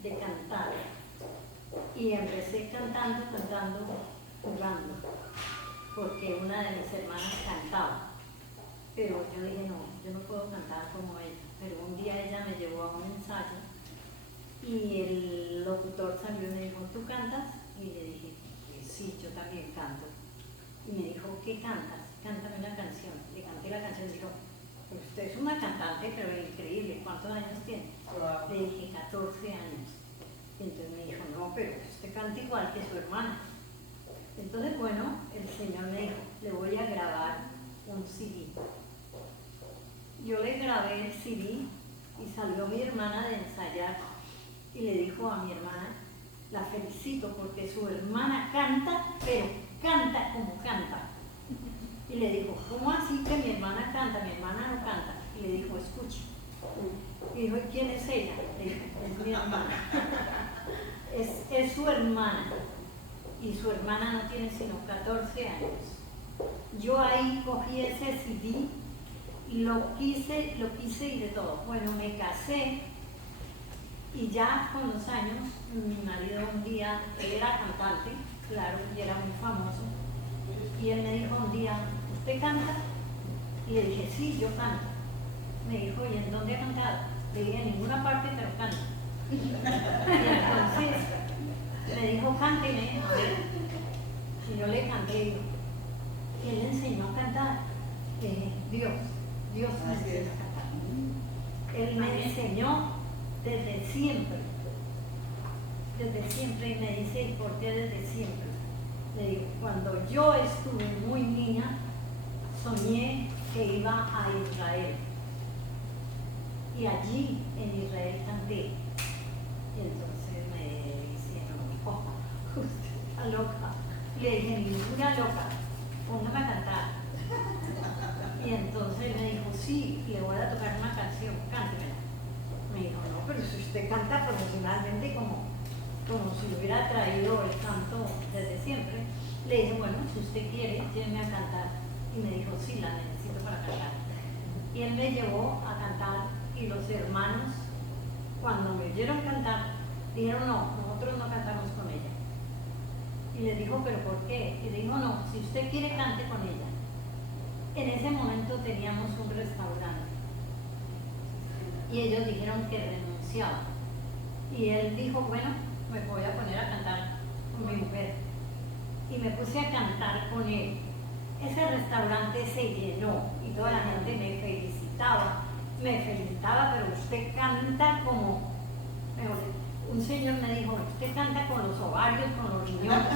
de cantar y empecé cantando, jugando, porque una de mis hermanas cantaba, pero yo dije no, yo no puedo cantar como ella, pero un día ella me llevó a un ensayo y el locutor salió y me dijo, ¿tú cantas? Y le dije, sí, yo también canto. Y me dijo, ¿qué cantas? Cántame una canción. Le canté la canción y dijo, pues usted es una cantante, pero increíble, ¿cuántos años tiene? Le dije, 14 años. Y entonces me dijo, no, pero usted canta igual que su hermana. Entonces, bueno, el Señor me dijo, le voy a grabar un CD. Yo le grabé el CD y salió mi hermana de ensayar y le dijo a mi hermana, la felicito porque su hermana canta, pero canta como canta. Y le dijo, ¿cómo así que mi hermana canta? Mi hermana no canta. Y le dijo, escuche. Y dijo, ¿quién es ella? Le dijo, es mi hermana. Es su hermana. Y su hermana no tiene sino 14 años. Yo ahí cogí ese CD y lo quise y de todo. Bueno, me casé y ya con los años, mi marido un día, él era cantante, claro, y era muy famoso, y él me dijo un día, ¿usted canta? Y le dije, sí, yo canto. Me dijo, ¿y en dónde ha cantado? Le dije, en ninguna parte, pero canto. Y entonces me dijo, cánteme, a ver. Y yo le canté, y él le enseñó a cantar. Dios me enseñó a cantar. Él me enseñó desde siempre, y me dice, ¿y por qué desde siempre? Le digo, cuando yo estuve muy niña, soñé que iba a Israel. Y allí en Israel canté. Y entonces me dijeron, oh, usted está loca. Le dije, ninguna loca, póngame a cantar. Y entonces me dijo, sí, le voy a tocar una canción, cántemela. Me dijo, no, pero si usted canta profesionalmente como si hubiera traído el canto desde siempre. Le dije, bueno, si usted quiere, lléveme a cantar. Y me dijo, sí, la necesito para cantar. Y él me llevó a cantar y los hermanos, cuando me oyeron cantar, dijeron, no, nosotros no cantamos con ella. Y le dijo, ¿pero por qué? Y le dijo, no, si usted quiere, cante con ella. En ese momento teníamos un restaurante y ellos dijeron que renunciaban. Y él dijo, bueno, me voy a poner a cantar con mi mujer. Y me puse a cantar con él. Ese restaurante se llenó y toda la gente me felicitaba, pero usted canta como... Un señor me dijo, usted canta con los ovarios, con los riñones.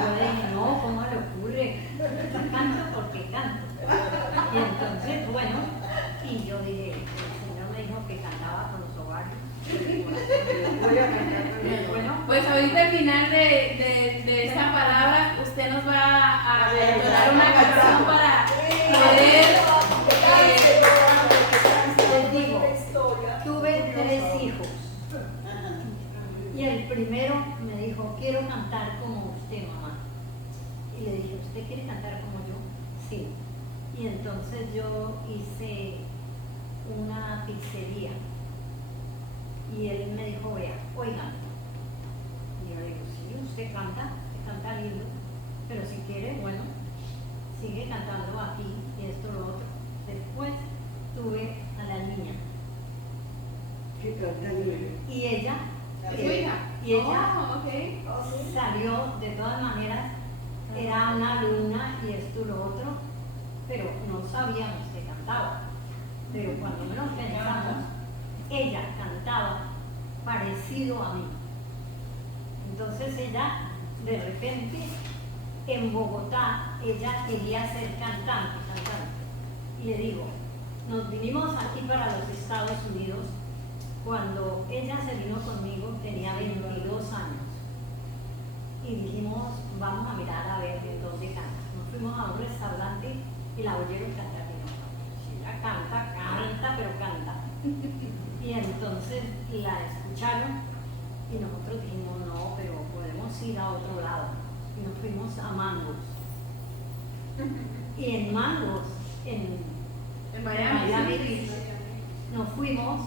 Yo le dije, no, ¿cómo le ocurre? Yo canto porque canto. Y entonces, bueno, y yo dije, el señor me dijo que cantaba con los ovarios. Voy a cantar. Bueno, Pues ahorita al final de esta palabra, usted nos va a entonar una canción para poder... les digo, tuve 3 hijos. Y el primero me dijo, quiero cantar como usted, mamá. Y le dije, ¿usted quiere cantar como yo? Sí. Y entonces yo hice una pizzería. Y él me dijo, vea, oigan. Y yo le digo, sí, usted canta lindo, pero si quiere, bueno, sigue cantando aquí y esto, lo otro. Después tuve a la niña. ¿Qué canta bien? Y ella... ¿Es su hija? Y ella Oh, okay. salió, de todas maneras, era una alumna y esto y lo otro, pero no sabíamos que cantaba. Pero cuando menos pensamos, ella cantaba parecido a mí. Entonces ella, de repente, en Bogotá, ella quería ser cantante. Y le digo, nos vinimos aquí para los Estados Unidos. Cuando ella se vino conmigo tenía 22 años y dijimos, vamos a mirar a ver en dónde canta. Nos fuimos a un restaurante y la oyeron cantar y no, si ella canta, pero canta. Y entonces la escucharon y nosotros dijimos, no, pero podemos ir a otro lado. Y nos fuimos a Mangos. Y en Mangos, en Miami Beach, nos fuimos.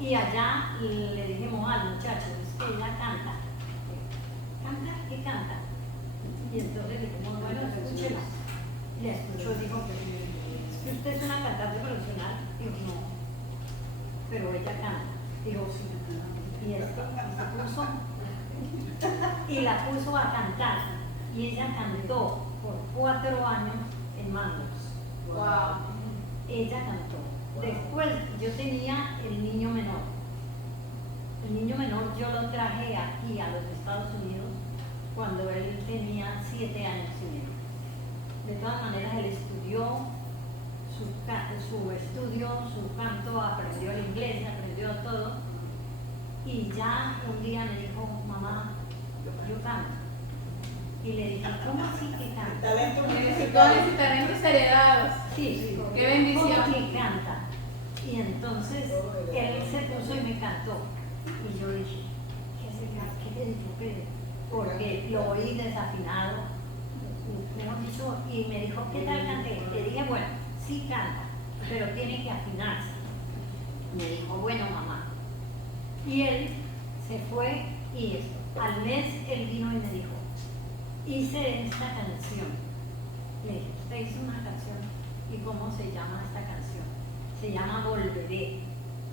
Y allá le dijimos al muchacho, es que ella canta. ¿Canta? ¿Qué canta? Y entonces le dijimos, bueno, escúchela. Y la escuchó y dijo, es que usted es una cantante profesional. Dijo, no, pero ella canta. Dijo, sí. Y esto, y se puso, y la puso a cantar. Y ella cantó por 4 años en Mangos. Wow. Ella cantó. Después yo tenía el niño menor. El niño menor yo lo traje aquí a los Estados Unidos cuando él tenía 7 años y medio. De todas maneras él estudió su canto, aprendió el inglés, aprendió todo. Y ya un día me dijo, mamá, yo canto. Y le dije, ¿cómo así que canta? Talento Dones musical. y talentos heredados. Sí, Qué bendición. ¿cómo que canta? Y entonces él se puso y me cantó. Y yo dije, ¿qué le dijo Pedro? Porque lo oí desafinado, mejor dicho, y me dijo, ¿qué tal canté? Le dije, bueno, sí canta, pero tiene que afinarse. Me dijo, bueno, mamá. Y él se fue y esto. Al mes él vino y me dijo, hice esta canción. Le dije, usted hizo una canción. ¿Y cómo se llama esta canción? Se llama Volveré.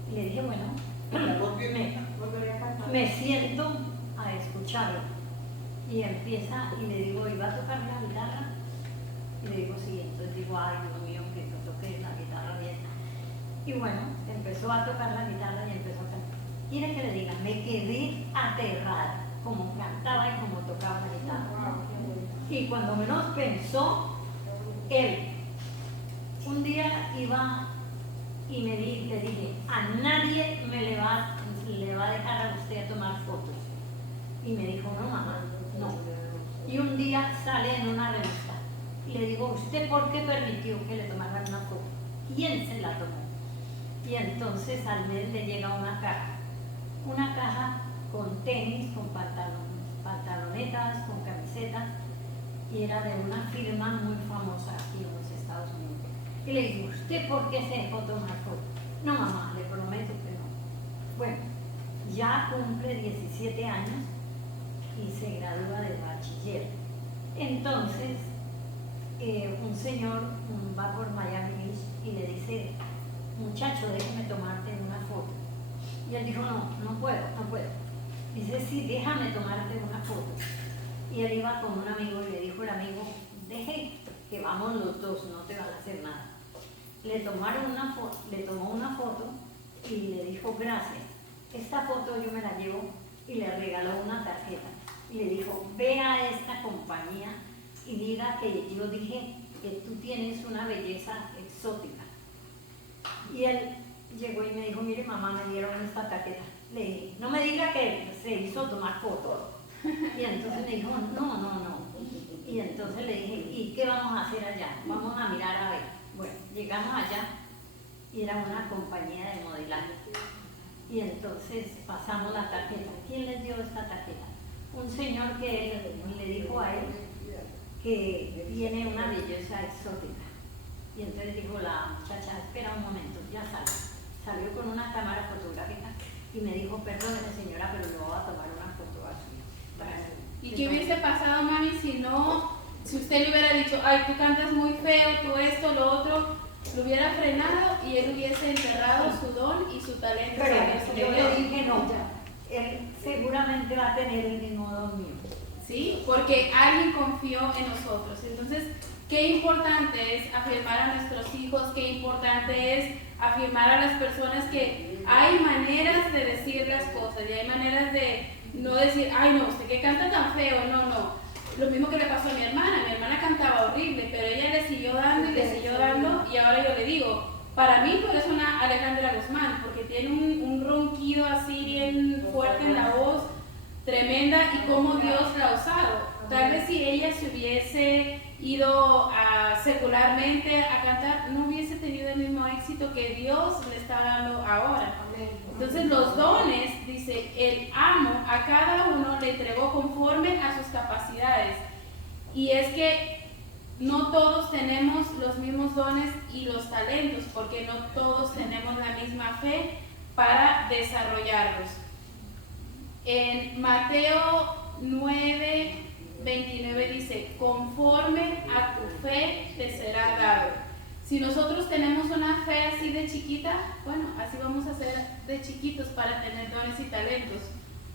Y le dije, bueno, me siento a escucharlo. Y empieza y le digo, ¿y va a tocar la guitarra? Y le digo, sí. Entonces digo, ay, Dios mío, que no toque la guitarra bien. Y bueno, empezó a tocar la guitarra y empezó a cantar. Quiere que le diga, me quedé aterrada, como cantaba y como tocaba la guitarra. Y cuando menos pensó, él, un día iba y le dije, a nadie le va a dejar a usted a tomar fotos. Y me dijo, no mamá, no. Y un día sale en una revista y le digo, ¿usted por qué permitió que le tomaran una foto? ¿Quién se la tomó? Y entonces al mes le llega una caja con tenis, con pantalonetas, con camisetas, y era de una firma muy famosa aquí en los Estados Unidos. Y le digo, ¿usted por qué se dejó tomar foto? No mamá, le prometo que no. Bueno, ya cumple 17 años y se gradúa de bachiller. Entonces, un señor va por Miami Beach y le dice, muchacho, déjame tomarte una foto. Y él dijo, no puedo. Dice, sí, déjame tomarte una foto. Y él iba con un amigo y le dijo el amigo, deje que vamos los dos, no te van a hacer nada. Le tomó una foto y le dijo, gracias. Esta foto yo me la llevo, y le regaló una tarjeta. Y le dijo, ve a esta compañía y diga que yo dije que tú tienes una belleza exótica. Y él llegó y me dijo, mire mamá, me dieron esta tarjeta. Le dije, no me diga que se hizo tomar fotos. Y entonces me dijo, no. Y entonces le dije, ¿y qué vamos a hacer allá? Vamos a mirar a ver. Bueno, llegamos allá y era una compañía de modelaje. Y entonces pasamos la tarjeta. ¿Quién les dio esta tarjeta? Un señor que le dijo a él que tiene una belleza exótica. Y entonces dijo la muchacha, espera un momento, ya sale. Salió con una cámara fotográfica y me dijo, perdóneme señora, pero le voy a tomar una foto aquí. ¿Y qué hubiese pasado, mami, si usted le hubiera dicho, ay, tú cantas muy feo, tú esto, lo otro, lo hubiera frenado y él hubiese enterrado su don y su talento? Pero yo le dije, no, él seguramente va a tener el mismo don mío. ¿Sí? Porque alguien confió en nosotros. Entonces, qué importante es afirmar a nuestros hijos, qué importante es afirmar a las personas que hay maneras de decir las cosas y hay maneras de no decir, ay no, usted que canta tan feo, no. Lo mismo que le pasó a mi hermana cantaba horrible, pero ella le siguió dando y ahora yo le digo, para mí tú eres una Alejandra Guzmán, porque tiene un ronquido así bien fuerte en la voz, tremenda, y cómo Dios la ha usado. Tal vez si ella se hubiese ido secularmente a cantar, no hubiese tenido el mismo éxito que Dios le está dando ahora. Entonces los dones, dice, el amo a cada uno le entregó conforme a sus capacidades. Y es que no todos tenemos los mismos dones y los talentos, porque no todos tenemos la misma fe para desarrollarlos. En Mateo 9:29 dice, conforme a tu fe te será dado. Si nosotros tenemos una fe así de chiquita, bueno, así vamos a ser de chiquitos para tener dones y talentos.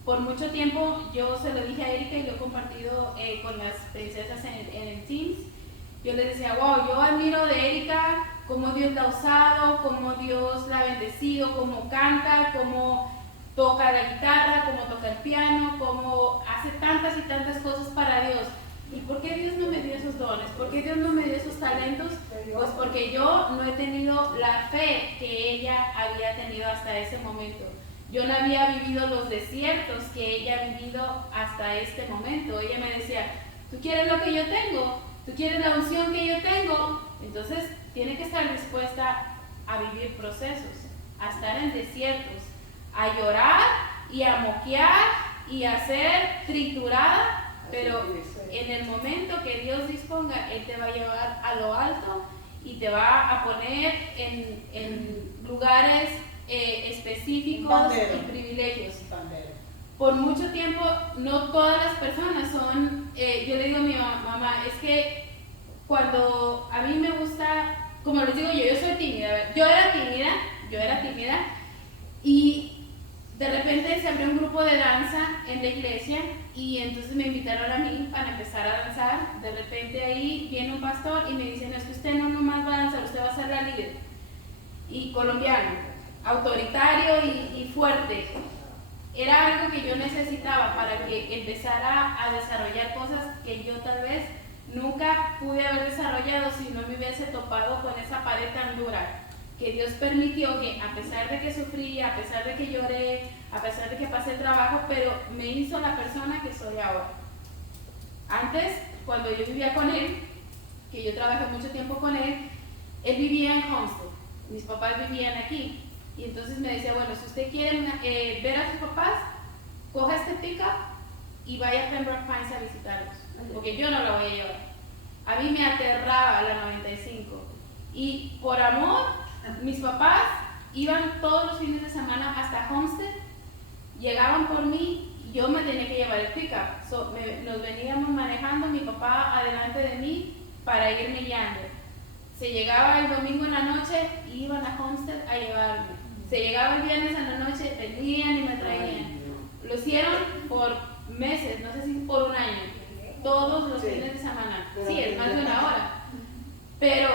Por mucho tiempo yo se lo dije a Erika y lo he compartido con las princesas en el Teams. Yo les decía, wow, yo admiro de Erika cómo Dios la ha usado, cómo Dios la ha bendecido, cómo canta, cómo toca la guitarra, cómo toca el piano, cómo hace tantas y tantas cosas para Dios. ¿Y por qué Dios no me dio esos dones? ¿Por qué Dios no me dio esos talentos? Pues porque yo no he tenido la fe que ella había tenido hasta ese momento. Yo no había vivido los desiertos que ella ha vivido hasta este momento. Ella me decía, ¿tú quieres lo que yo tengo? ¿Tú quieres la unción que yo tengo? Entonces tiene que estar dispuesta a vivir procesos, a estar en desiertos, a llorar y a moquear y a ser triturada, pero en el momento que Dios disponga, Él te va a llevar a lo alto y te va a poner en lugares específicos y privilegios. Por mucho tiempo, no todas las personas son, yo le digo a mi mamá, es que cuando a mí me gusta, como les digo yo soy tímida, yo era tímida y de repente se abrió un grupo de danza en la iglesia y entonces me invitaron a mí para empezar a danzar. De repente ahí viene un pastor y me dice, no, es que usted no nomás va a danzar, usted va a ser la líder. Y colombiano, autoritario y fuerte. Era algo que yo necesitaba para que empezara a desarrollar cosas que yo tal vez nunca pude haber desarrollado si no me hubiese topado con esa pared tan dura. que Dios permitió que, a pesar de que sufrí, a pesar de que lloré, a pesar de que pasé trabajo, pero me hizo la persona que soy ahora. Antes, cuando yo vivía con él, que yo trabajé mucho tiempo con él vivía en Homestead, mis papás vivían aquí, y entonces me decía, bueno, si usted quiere ver a sus papás, coja este pickup y vaya a Pembroke Pines a visitarlos, porque yo no lo voy a llevar. A mí me aterraba la 95, y por amor, mis papás iban todos los fines de semana hasta Homestead, llegaban por mí, y yo me tenía que llevar el pickup. Nos veníamos manejando, mi papá adelante de mí, para irme guiando. Se llegaba el domingo en la noche, iban a Homestead a llevarme. Se llegaba el viernes en la noche, venían y me traían. Lo hicieron por meses, no sé si por un año, todos los fines de semana. Sí, es más de una hora. Pero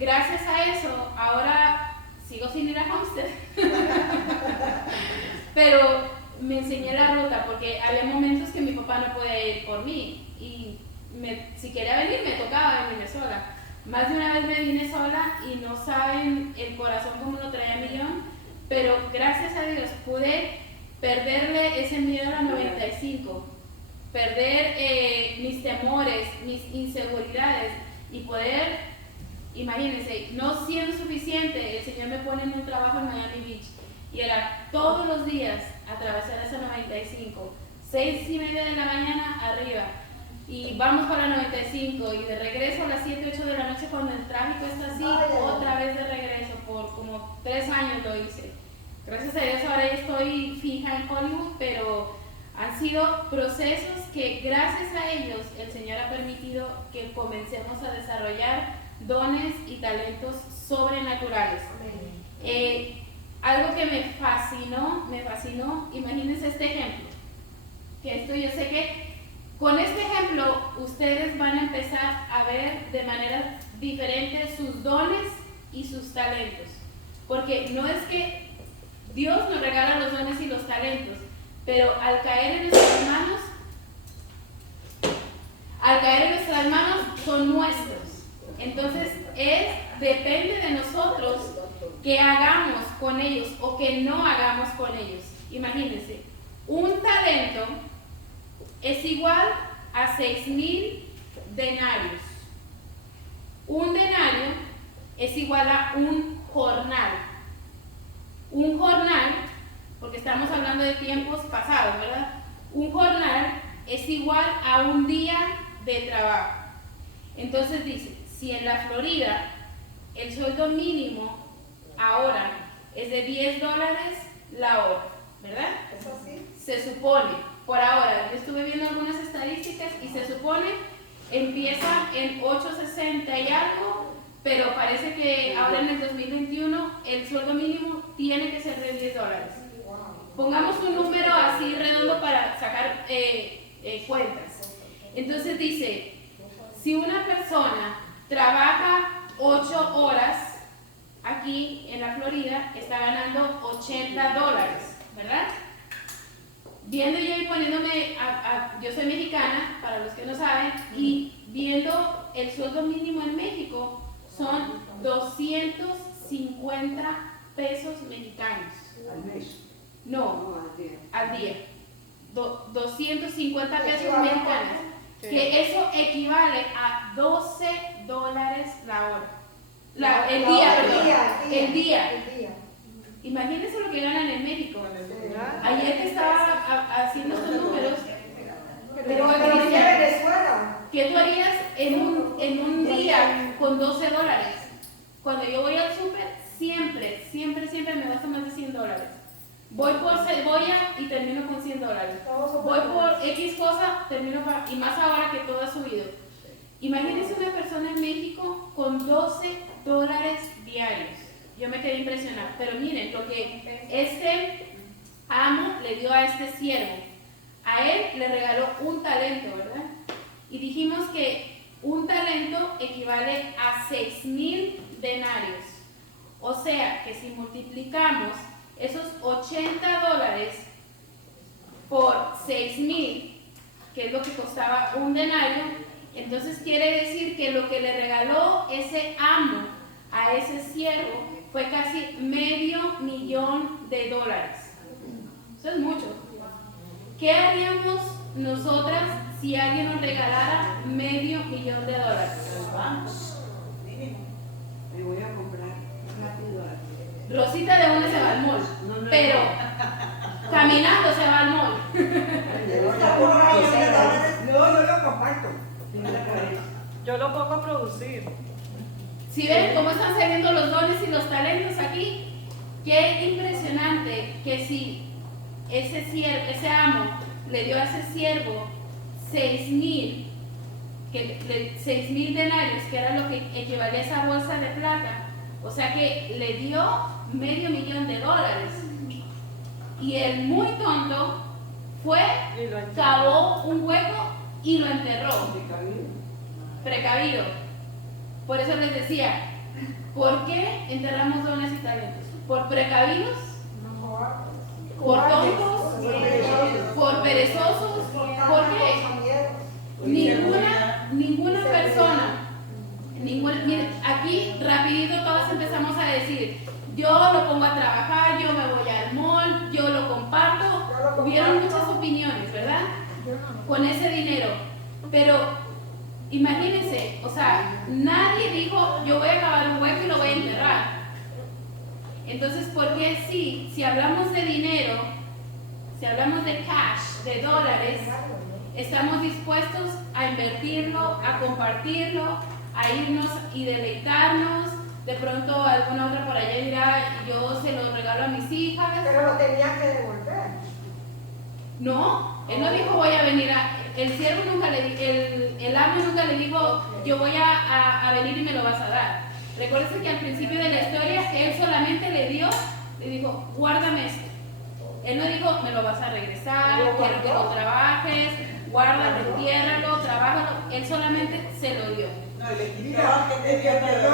gracias a eso, ahora sigo sin ir a Homestead. Pero me enseñé la ruta, porque había momentos que mi papá no podía ir por mí. Y si quería venir, me tocaba venirme sola. Más de una vez me vine sola y no saben el corazón como lo traía millón, pero gracias a Dios pude perderle ese miedo a la 95, perder mis temores, mis inseguridades y poder, imagínense, no siendo suficiente, el Señor me pone en un trabajo en Miami Beach y era todos los días atravesar esa 95, 6:30 de la mañana arriba. Y vamos para la 95 y de regreso a las 7, 8 de la noche cuando el tráfico está así, otra vez de regreso, por como 3 años lo hice. Gracias a Dios ahora ya estoy fija en Hollywood, pero han sido procesos que gracias a ellos el Señor ha permitido que comencemos a desarrollar dones y talentos sobrenaturales. Algo que me fascinó, imagínense este ejemplo, que esto yo sé que con este ejemplo, ustedes van a empezar a ver de manera diferente sus dones y sus talentos. Porque no es que Dios nos regala los dones y los talentos, pero al caer en nuestras manos son nuestros. Entonces, depende de nosotros que hagamos con ellos o que no hagamos con ellos. Imagínense, un talento es igual a 6,000 denarios. Un denario es igual a un jornal. Un jornal, porque estamos hablando de tiempos pasados, ¿verdad? Un jornal es igual a un día de trabajo. Entonces dice, si en la Florida el sueldo mínimo ahora es de $10 la hora, ¿verdad? ¿Eso sí? Se supone. Por ahora, yo estuve viendo algunas estadísticas y se supone empieza en 8.60 y algo, pero parece que ahora en el 2021 el sueldo mínimo tiene que ser de $10. Pongamos un número así redondo para sacar cuentas. Entonces dice, si una persona trabaja 8 horas aquí en la Florida, está ganando $80, ¿verdad? Viendo yo y poniéndome, yo soy mexicana, para los que no saben, y viendo el sueldo mínimo en México, son 250 pesos mexicanos. Al mes. No, Al día. al día. 250 pesos mexicanos. Que eso equivale a $12 la hora. El día. Imagínense lo que ganan en México. Ayer que estaba haciendo estos números, ¿qué tú harías en un día con $12? Cuando yo voy al súper, siempre me gasto más de $100. Voy por cebolla y termino con $100. Voy por X cosa, y más ahora que todo ha subido. Imagínense una persona en México con $12 diarios. Yo me quedé impresionada. Pero miren, lo que este amo le dio a este siervo. A él le regaló un talento, ¿verdad? Y dijimos que un talento equivale a 6,000 denarios. O sea que si multiplicamos esos $80 por 6,000, que es lo que costaba un denario, entonces quiere decir que lo que le regaló ese amo a ese siervo fue casi $500,000. Eso es mucho. ¿Qué haríamos nosotras si alguien nos regalara $500,000? Me voy a comprar rápido algo. Rosita de una se va al mall, pero caminando se va al mall. No, yo lo comparto. Yo lo pongo a producir. Si ven cómo están saliendo los dones y los talentos aquí, qué impresionante que si ese amo le dio a ese siervo 6,000 denarios, que era lo que equivalía a esa bolsa de plata, o sea que le dio $500,000. Y el muy tonto fue, Y lo enterró. cavó un hueco y lo enterró. Precavido. Por eso les decía, ¿por qué enterramos dones y talentos? ¿Por precavidos? ¿Por tontos? ¿Por perezosos? ¿Por qué? Ninguna persona, miren, aquí rapidito todas empezamos a decir, yo lo pongo a trabajar, yo me voy al mall, yo lo comparto. Hubieron muchas opiniones, ¿verdad? Con ese dinero. Pero imagínense, o sea, nadie dijo, yo voy a cavar un hueco y lo voy a enterrar. Entonces, ¿por qué sí? Si hablamos de dinero, si hablamos de cash, de dólares, estamos dispuestos a invertirlo, a compartirlo, a irnos y deleitarnos. De pronto alguna otra por allá dirá, yo se lo regalo a mis hijas. Pero lo tenía que devolver. No, él no dijo voy a venir el siervo nunca el amo nunca le dijo yo voy a venir y me lo vas a dar. Recuérdense que al principio de la historia él solamente le dijo guárdame esto. Él no dijo me lo vas a regresar, quiero que lo trabajes, guárdalo, entiérralo, trabájalo. Él solamente se lo dio. No, le quitó Mira, el que enterró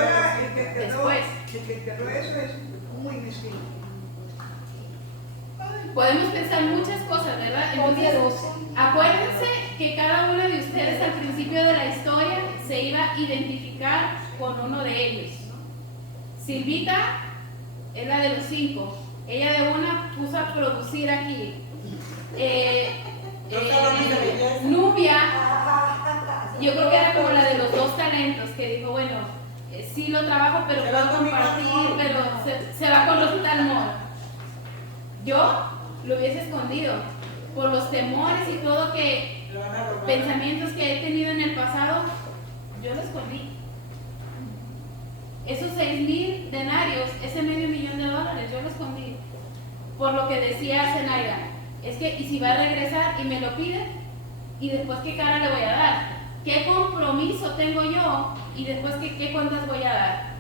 Después. eso es muy mezquino. Podemos pensar muchas cosas, ¿verdad? Entonces, acuérdense que cada uno de ustedes al principio de la historia se iba a identificar con uno de ellos. Silvita es la de los 5. Ella de una puso a producir aquí. Nubia, yo creo que era como la de los 2 talentos, que dijo, bueno, sí lo trabajo, pero puedo compartir, pero se va con los talmor. Yo lo hubiese escondido por los temores y todo que pensamientos que he tenido en el pasado, yo lo escondí. Esos 6,000 denarios, ese $500,000, yo lo escondí. Por lo que decía Zenaida, es que, ¿y si va a regresar y me lo pide? ¿Y después qué cara le voy a dar? ¿Qué compromiso tengo yo? ¿Y después qué cuentas voy a dar?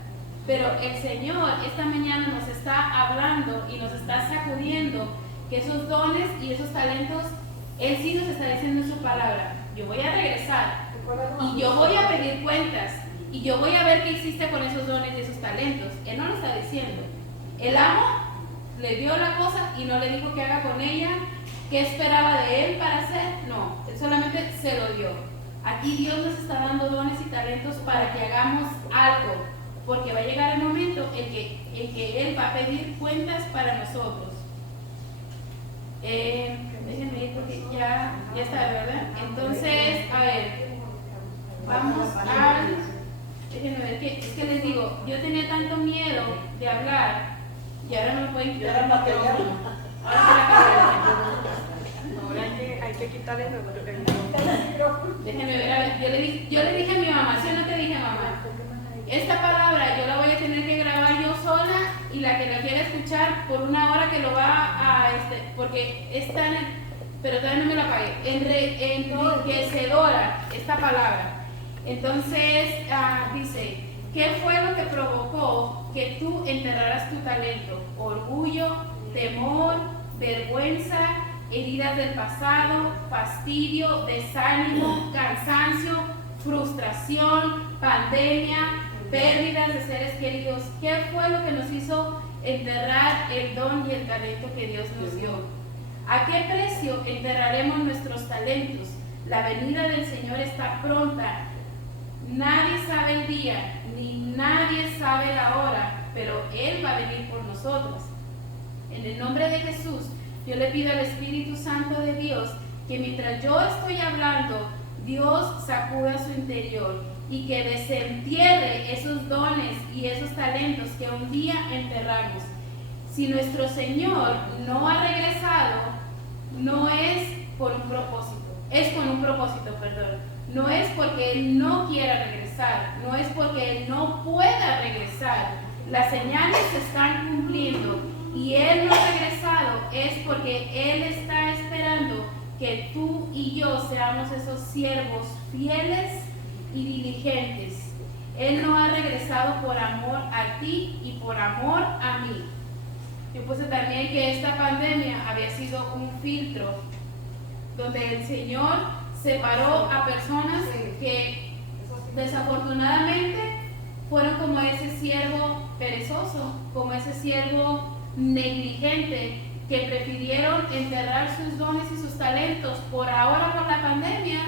Pero el Señor esta mañana nos está hablando y nos está sacudiendo que esos dones y esos talentos, Él sí nos está diciendo en su palabra, yo voy a regresar y yo voy a pedir cuentas y yo voy a ver qué hiciste con esos dones y esos talentos. Él no lo está diciendo. El amo le dio la cosa y no le dijo qué haga con ella, qué esperaba de él para hacer, no, él solamente se lo dio. Aquí Dios nos está dando dones y talentos para que hagamos algo, porque va a llegar el momento en que Él va a pedir cuentas para nosotros. Déjenme ir porque ya está, ¿verdad? Entonces, a ver, vamos a... Déjenme ver, es que les digo, yo tenía tanto miedo de hablar y ahora me lo pueden quitar el micrófono. Ahora hay que quitarle el Déjenme ver, a ver, yo le dije a mi mamá, ¿sí o no te dije, mamá? Esta palabra yo la voy a tener que grabar yo sola y la que la quiera escuchar por una hora que lo va a, porque está en el, pero todavía no me la pagué, enriquecedora esta palabra. Entonces dice, ¿qué fue lo que provocó que tú enterraras tu talento? Orgullo, temor, vergüenza, heridas del pasado, fastidio, desánimo, cansancio, frustración, pandemia, pérdidas de seres queridos. ¿Qué fue lo que nos hizo enterrar el don y el talento que Dios nos dio? ¿A qué precio enterraremos nuestros talentos? La venida del Señor está pronta. Nadie sabe el día, ni nadie sabe la hora, pero Él va a venir por nosotros. En el nombre de Jesús, yo le pido al Espíritu Santo de Dios que mientras yo estoy hablando, Dios sacuda su interior y que desentierre esos dones y esos talentos que un día enterramos. Si nuestro Señor no ha regresado, no es por un propósito, es con un propósito, perdón. No es porque Él no quiera regresar, no es porque Él no pueda regresar. Las señales se están cumpliendo y Él no ha regresado, es porque Él está esperando que tú y yo seamos esos siervos fieles y diligentes. Él no ha regresado por amor a ti y por amor a mí. Yo puse también que esta pandemia había sido un filtro donde el Señor separó a personas que desafortunadamente fueron como ese siervo perezoso, como ese siervo negligente, que prefirieron enterrar sus dones y sus talentos por ahora por la pandemia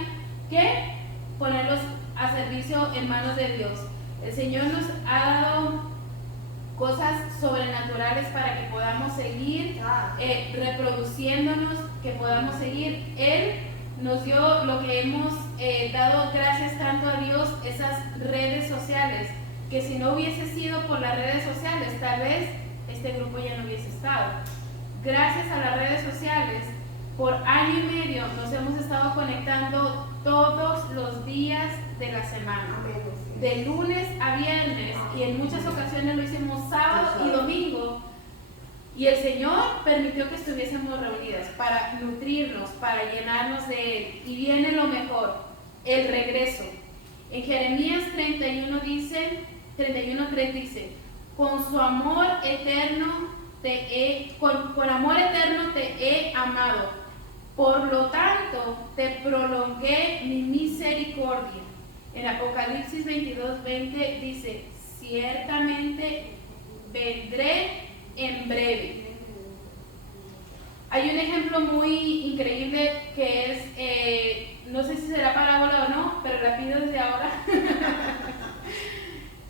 que ponerlos a servicio en manos de Dios. El Señor nos ha dado cosas sobrenaturales para que podamos seguir reproduciéndonos, que podamos seguir. Él nos dio lo que hemos dado gracias tanto a Dios, esas redes sociales, que si no hubiese sido por las redes sociales, tal vez este grupo ya no hubiese estado. Gracias a las redes sociales, por año y medio nos hemos estado conectando todos los días de la semana, de lunes a viernes, y en muchas ocasiones lo hicimos sábado y domingo, y el Señor permitió que estuviésemos reunidas para nutrirnos, para llenarnos de Él. Y viene lo mejor, el regreso. En Jeremías 31:3 dice, con su amor eterno con amor eterno te he amado, por lo tanto te prolongué mi misericordia. En Apocalipsis 22:20 dice, ciertamente vendré en breve. Hay un ejemplo muy increíble que es, no sé si será parábola o no, pero la pido desde ahora.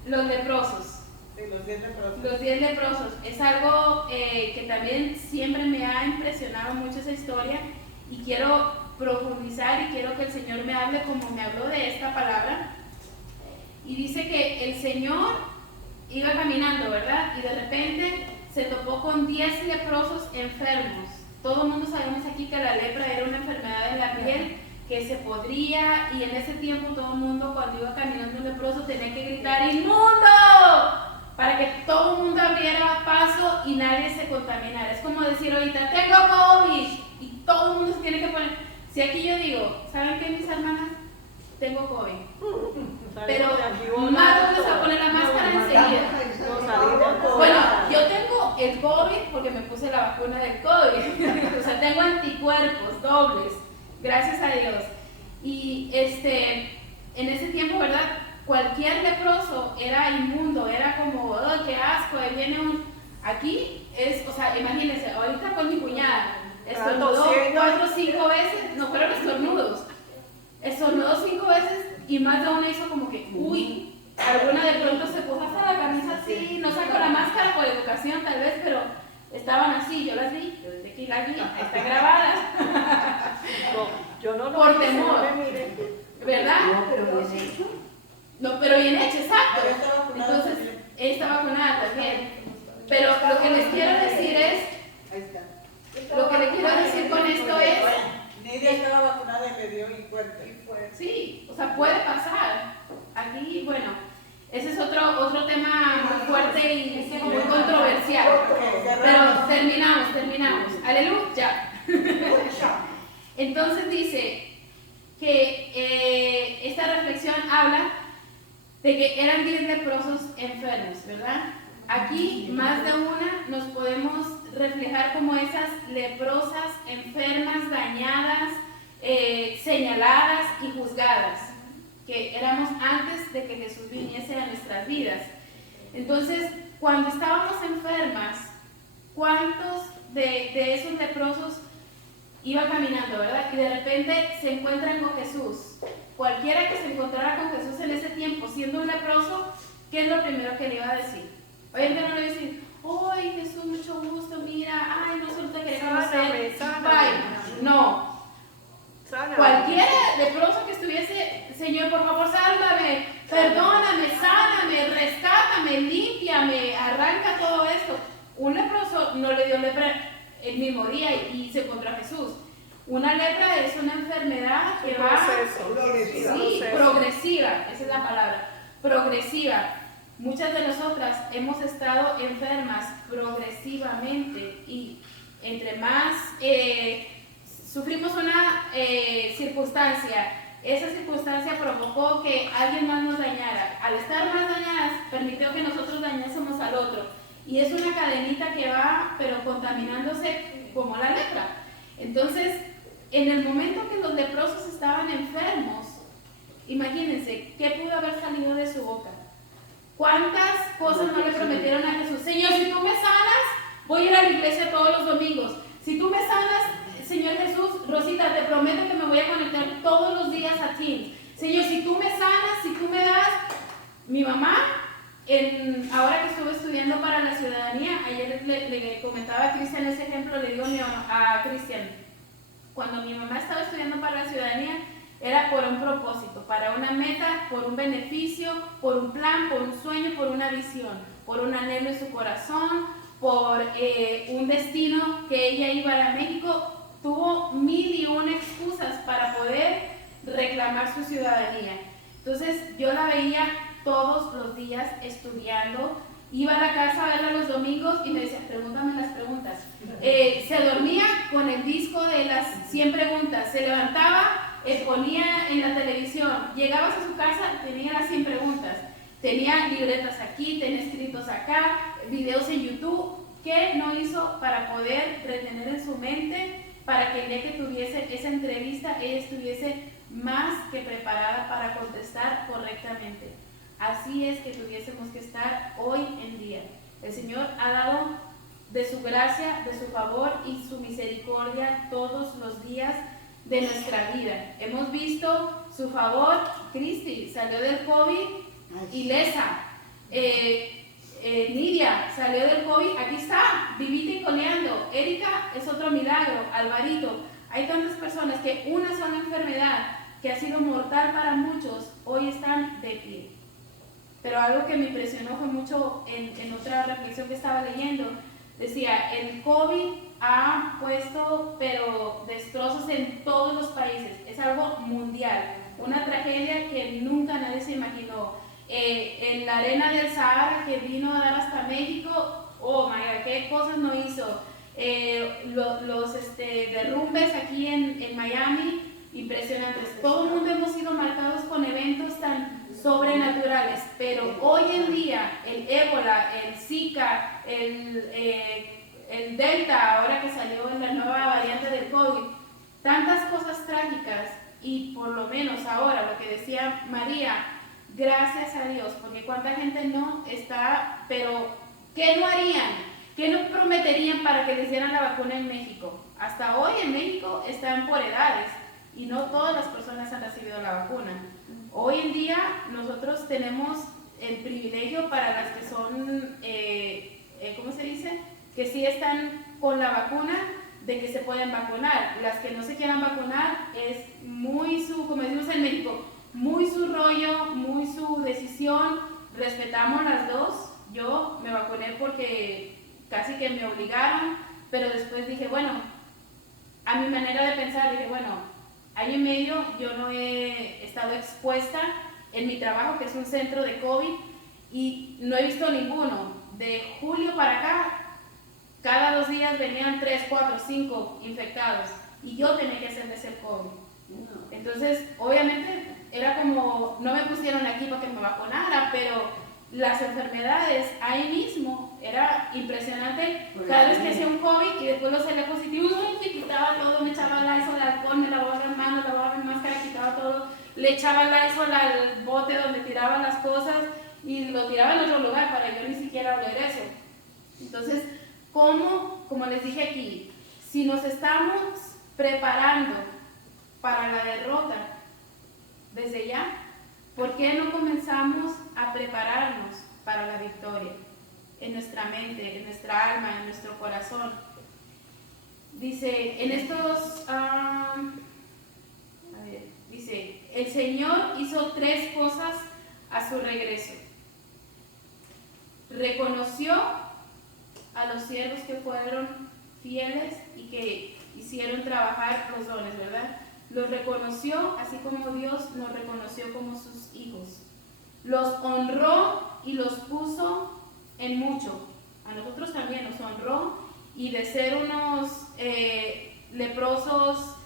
Los leprosos. Sí, los 10 leprosos. Los 10 leprosos. Es algo que también siempre me ha impresionado mucho esa historia, y quiero profundizar y quiero que el Señor me hable como me habló de esta palabra. Y dice que el Señor iba caminando, ¿verdad? Y de repente se topó con 10 leprosos enfermos. Todo el mundo sabemos aquí que la lepra era una enfermedad de la piel que se podría, y en ese tiempo todo el mundo, cuando iba caminando un leproso, tenía que gritar ¡inmundo!, para que todo el mundo abriera paso y nadie se contaminara. Es como decir ahorita, tengo COVID, y todo el mundo se tiene que poner. Si aquí yo digo, ¿saben qué, mis hermanas? Tengo COVID. Pero más vamos a poner la máscara enseguida. Bueno, yo tengo el COVID porque me puse la vacuna del COVID. O sea, tengo anticuerpos dobles, gracias a Dios. Y en ese tiempo, ¿verdad? Cualquier leproso era inmundo, era como, oh, qué asco, ahí viene un... Aquí es, o sea, imagínense, ahorita con mi cuñada, estornudó 4 o 5 veces, no fueron estornudos, estornudó 5 veces y más de una hizo como que, uy, alguna de pronto se puso hasta la camisa así, no sacó la máscara por educación tal vez, pero estaban así, yo las vi, yo desde aquí las vi, están grabadas. No, yo no lo por hice, temor, no me miren. ¿verdad? No, pero bien hecho. No, pero bien hecho, exacto. Pero está vacunada Entonces, también. está vacunada también. Pero lo que les quiero decir es, Ahí está. lo que le quiero decir con esto es, Nidia estaba vacunada y le dio y fuerte. sí, o sea, puede pasar. Aquí, bueno, ese es otro tema muy fuerte y muy controversial. Pero terminamos. Aleluya. Entonces dice que esta reflexión habla de que eran 10 leprosos enfermos, ¿verdad? Aquí más de una nos podemos reflejar como esas leprosas enfermas, dañadas, señaladas y juzgadas, que éramos antes de que Jesús viniese a nuestras vidas. Entonces, cuando estábamos enfermas, ¿cuántos de esos leprosos iba caminando, verdad? Y de repente se encuentran con Jesús. Cualquiera que se encontrara con Jesús en ese tiempo, siendo un leproso, ¿qué es lo primero que le iba a decir? Hoy en día no le dicen, ¡ay, Jesús, mucho gusto! Mira, ¡ay, no solo te quería conocer! Bye. No. Cualquiera leproso que estuviese, Señor, por favor, sálvame, perdóname, sáname, rescátame, límpiame, arranca todo esto. Un leproso no le dio lepra el mismo día y se encontró a Jesús. Una lepra es una enfermedad que va progresiva, esa es la palabra, progresiva. Muchas de nosotras hemos estado enfermas progresivamente y entre más sufrimos una circunstancia, esa circunstancia provocó que alguien más nos dañara. Al estar más dañadas, permitió que nosotros dañásemos al otro. Y es una cadenita que va, pero contaminándose como la lepra. Entonces, en el momento que los leprosos estaban enfermos, imagínense, ¿qué pudo haber salido de su boca? ¿Cuántas cosas no le prometieron a Jesús? Señor, si tú me sanas, voy a ir a la iglesia todos los domingos. Si tú me sanas, Señor Jesús, Rosita, te prometo que me voy a conectar todos los días a ti. Señor, si tú me sanas, si tú me das, mi mamá, ahora que estuve estudiando para la ciudadanía, ayer le comentaba a Cristian ese ejemplo, le digo a Cristian, cuando mi mamá estaba estudiando para la ciudadanía, era por un propósito, para una meta, por un beneficio, por un plan, por un sueño, por una visión, por un anhelo en su corazón, por un destino que ella iba a México. Tuvo 1001 excusas para poder reclamar su ciudadanía. Entonces yo la veía todos los días estudiando, iba a la casa a verla los domingos y me decía, pregúntame las preguntas. Se dormía con el disco de las 100 preguntas, se levantaba, ponía en la televisión, llegabas a su casa, tenía las 100 preguntas, tenía libretas aquí, tenía escritos acá, videos en YouTube. ¿Qué no hizo para poder retener en su mente, para que el día que tuviese esa entrevista, ella estuviese más que preparada para contestar correctamente? Así es que tuviésemos que estar hoy en día. El Señor ha dado de su gracia, de su favor y su misericordia todos los días de nuestra vida. Hemos visto su favor. Cristi salió del COVID ilesa. Nidia salió del COVID, aquí está, vivita y coleando. Erika es otro milagro. Alvarito. Hay tantas personas que una sola enfermedad que ha sido mortal para muchos, hoy están de pie. Pero algo que me impresionó fue mucho en otra reflexión que estaba leyendo. Decía, el COVID ha puesto pero destrozos en todos los países. Es algo mundial. Una tragedia que nunca nadie se imaginó. En la arena del Sahara que vino a dar hasta México, oh my God, qué cosas no hizo. Los derrumbes aquí en Miami, impresionantes. Todo el mundo hemos sido marcados con eventos tan sobrenaturales, pero hoy en día el ébola, el Zika, el Delta, ahora que salió en la nueva variante del COVID, tantas cosas trágicas, y por lo menos ahora lo que decía María, gracias a Dios, porque cuánta gente no está, pero ¿qué no harían? ¿Qué no prometerían para que les dieran la vacuna en México? Hasta hoy en México están por edades y no todas las personas han recibido la vacuna. Hoy en día nosotros tenemos el privilegio para las que son, ¿cómo se dice? Que sí están con la vacuna, de que se pueden vacunar. Las que no se quieran vacunar es muy como decimos en México, muy su rollo, muy su decisión. Respetamos las dos. Yo me vacuné porque casi que me obligaron, pero después dije, bueno, a mi manera de pensar, dije, bueno, año y medio yo no he estado expuesta en mi trabajo, que es un centro de COVID, y no he visto ninguno. De julio para acá, cada 2 días venían 3, 4, 5 infectados, y yo tenía que hacerles el COVID. Entonces, obviamente, era como, no me pusieron aquí para que me vacunara, pero las enfermedades ahí mismo, era impresionante. Cada vez que hacía un COVID y después lo salía positivo, me quitaba todo, me echaba Lysol, alcohol, me lavaba las manos, lavaba mi máscara, quitaba todo, le echaba Lysol al bote donde tiraba las cosas y lo tiraba en otro lugar para yo ni siquiera oler eso. Entonces, como les dije aquí, si nos estamos preparando para la derrota desde ya, ¿por qué no comenzamos a prepararnos para la victoria? en nuestra mente, en nuestra alma, en nuestro corazón. Dice, en estos, dice, el Señor hizo 3 cosas a su regreso. Reconoció a los siervos que fueron fieles y que hicieron trabajar los dones, ¿verdad? Los reconoció, así como Dios nos reconoció como sus hijos. Los honró y los puso en mucho. A nosotros también nos honró, y de ser unos leprosos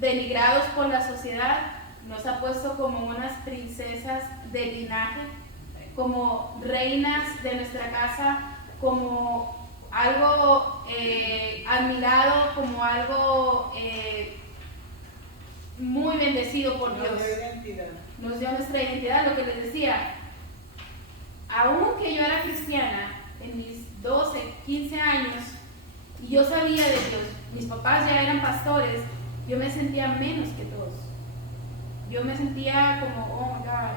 denigrados por la sociedad, nos ha puesto como unas princesas de linaje, como reinas de nuestra casa, como algo admirado, como algo muy bendecido por Dios. Nos dio nuestra identidad, lo que les decía. Aunque yo era cristiana en mis 12, 15 años, y yo sabía de Dios, mis papás ya eran pastores, yo me sentía menos que todos. Yo me sentía como, oh my God,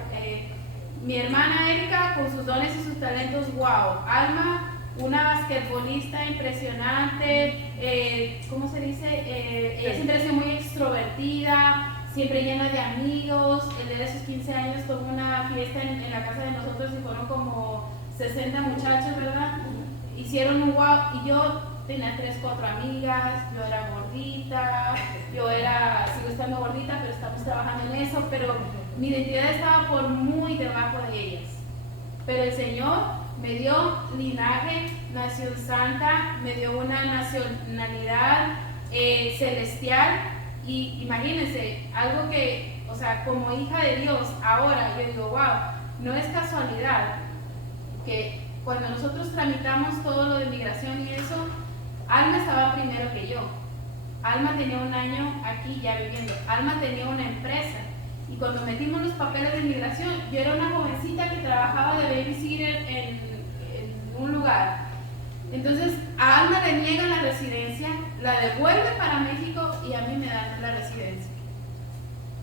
mi hermana Erika con sus dones y sus talentos, wow. Alma, una basquetbolista impresionante, ¿cómo se dice? Ella siempre ha sido muy extrovertida, siempre llena de amigos. El día de sus 15 años tuvo una fiesta en la casa de nosotros y fueron como 60 muchachos, ¿verdad? Hicieron un wow, y yo tenía 3, 4 amigas, yo era gordita, sigo estando gordita, pero estamos trabajando en eso, pero mi identidad estaba por muy debajo de ellas. Pero el Señor me dio linaje, nación santa, me dio una nacionalidad celestial, y imagínense, algo que, o sea, como hija de Dios, ahora yo digo, wow, no es casualidad que cuando nosotros tramitamos todo lo de migración y eso, Alma estaba primero que yo. Alma tenía 1 año aquí ya viviendo. Alma tenía una empresa. Y cuando metimos los papeles de migración, yo era una jovencita que trabajaba de babysitter en un lugar. Entonces, a Alma le niegan la residencia, la devuelven para México y a mí me dan la residencia.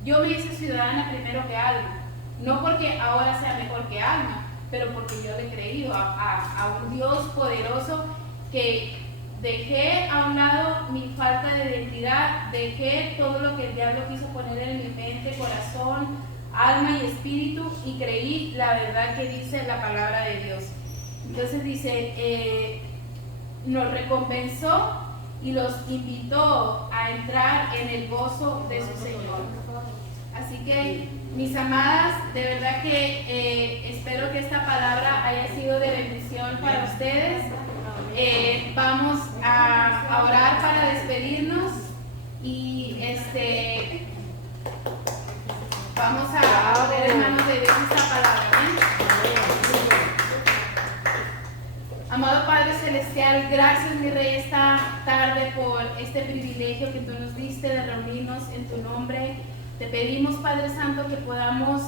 Yo me hice ciudadana primero que Alma. No porque ahora sea mejor que Alma, pero porque yo le he creído a un Dios poderoso, que dejé a un lado mi falta de identidad, dejé todo lo que el diablo quiso poner en mi mente, corazón, alma y espíritu, y creí la verdad que dice la palabra de Dios. Entonces dice, nos recompensó y los invitó a entrar en el gozo de su Señor. Así que, mis amadas, de verdad que espero que esta palabra haya sido de bendición para ustedes. Vamos a orar para despedirnos y vamos a poner en manos de Dios esta palabra. Amado Padre Celestial, gracias, mi Rey, esta tarde por este privilegio que tú nos diste de reunirnos en tu nombre. Te pedimos, Padre Santo, que podamos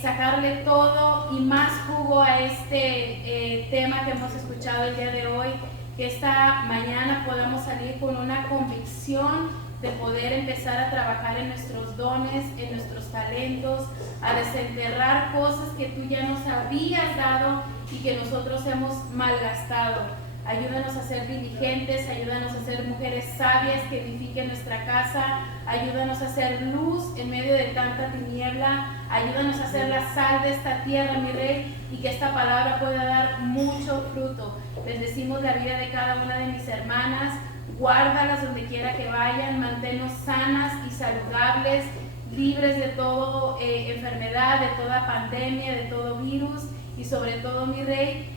sacarle todo y más jugo a este tema que hemos escuchado el día de hoy, que esta mañana podamos salir con una convicción de poder empezar a trabajar en nuestros dones, en nuestros talentos, a desenterrar cosas que tú ya nos habías dado y que nosotros hemos malgastado. Ayúdanos a ser diligentes, ayúdanos a ser mujeres sabias que edifiquen nuestra casa, ayúdanos a ser luz en medio de tanta tiniebla, ayúdanos a ser la sal de esta tierra, mi Rey, y que esta palabra pueda dar mucho fruto. Bendecimos la vida de cada una de mis hermanas, guárdalas donde quiera que vayan, manténnos sanas y saludables, libres de toda enfermedad, de toda pandemia, de todo virus, y sobre todo, mi Rey,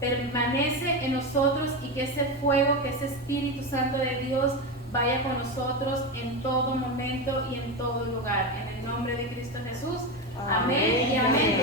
permanece en nosotros, y que ese fuego, que ese Espíritu Santo de Dios vaya con nosotros en todo momento y en todo lugar. En el nombre de Cristo Jesús. Amén y amén.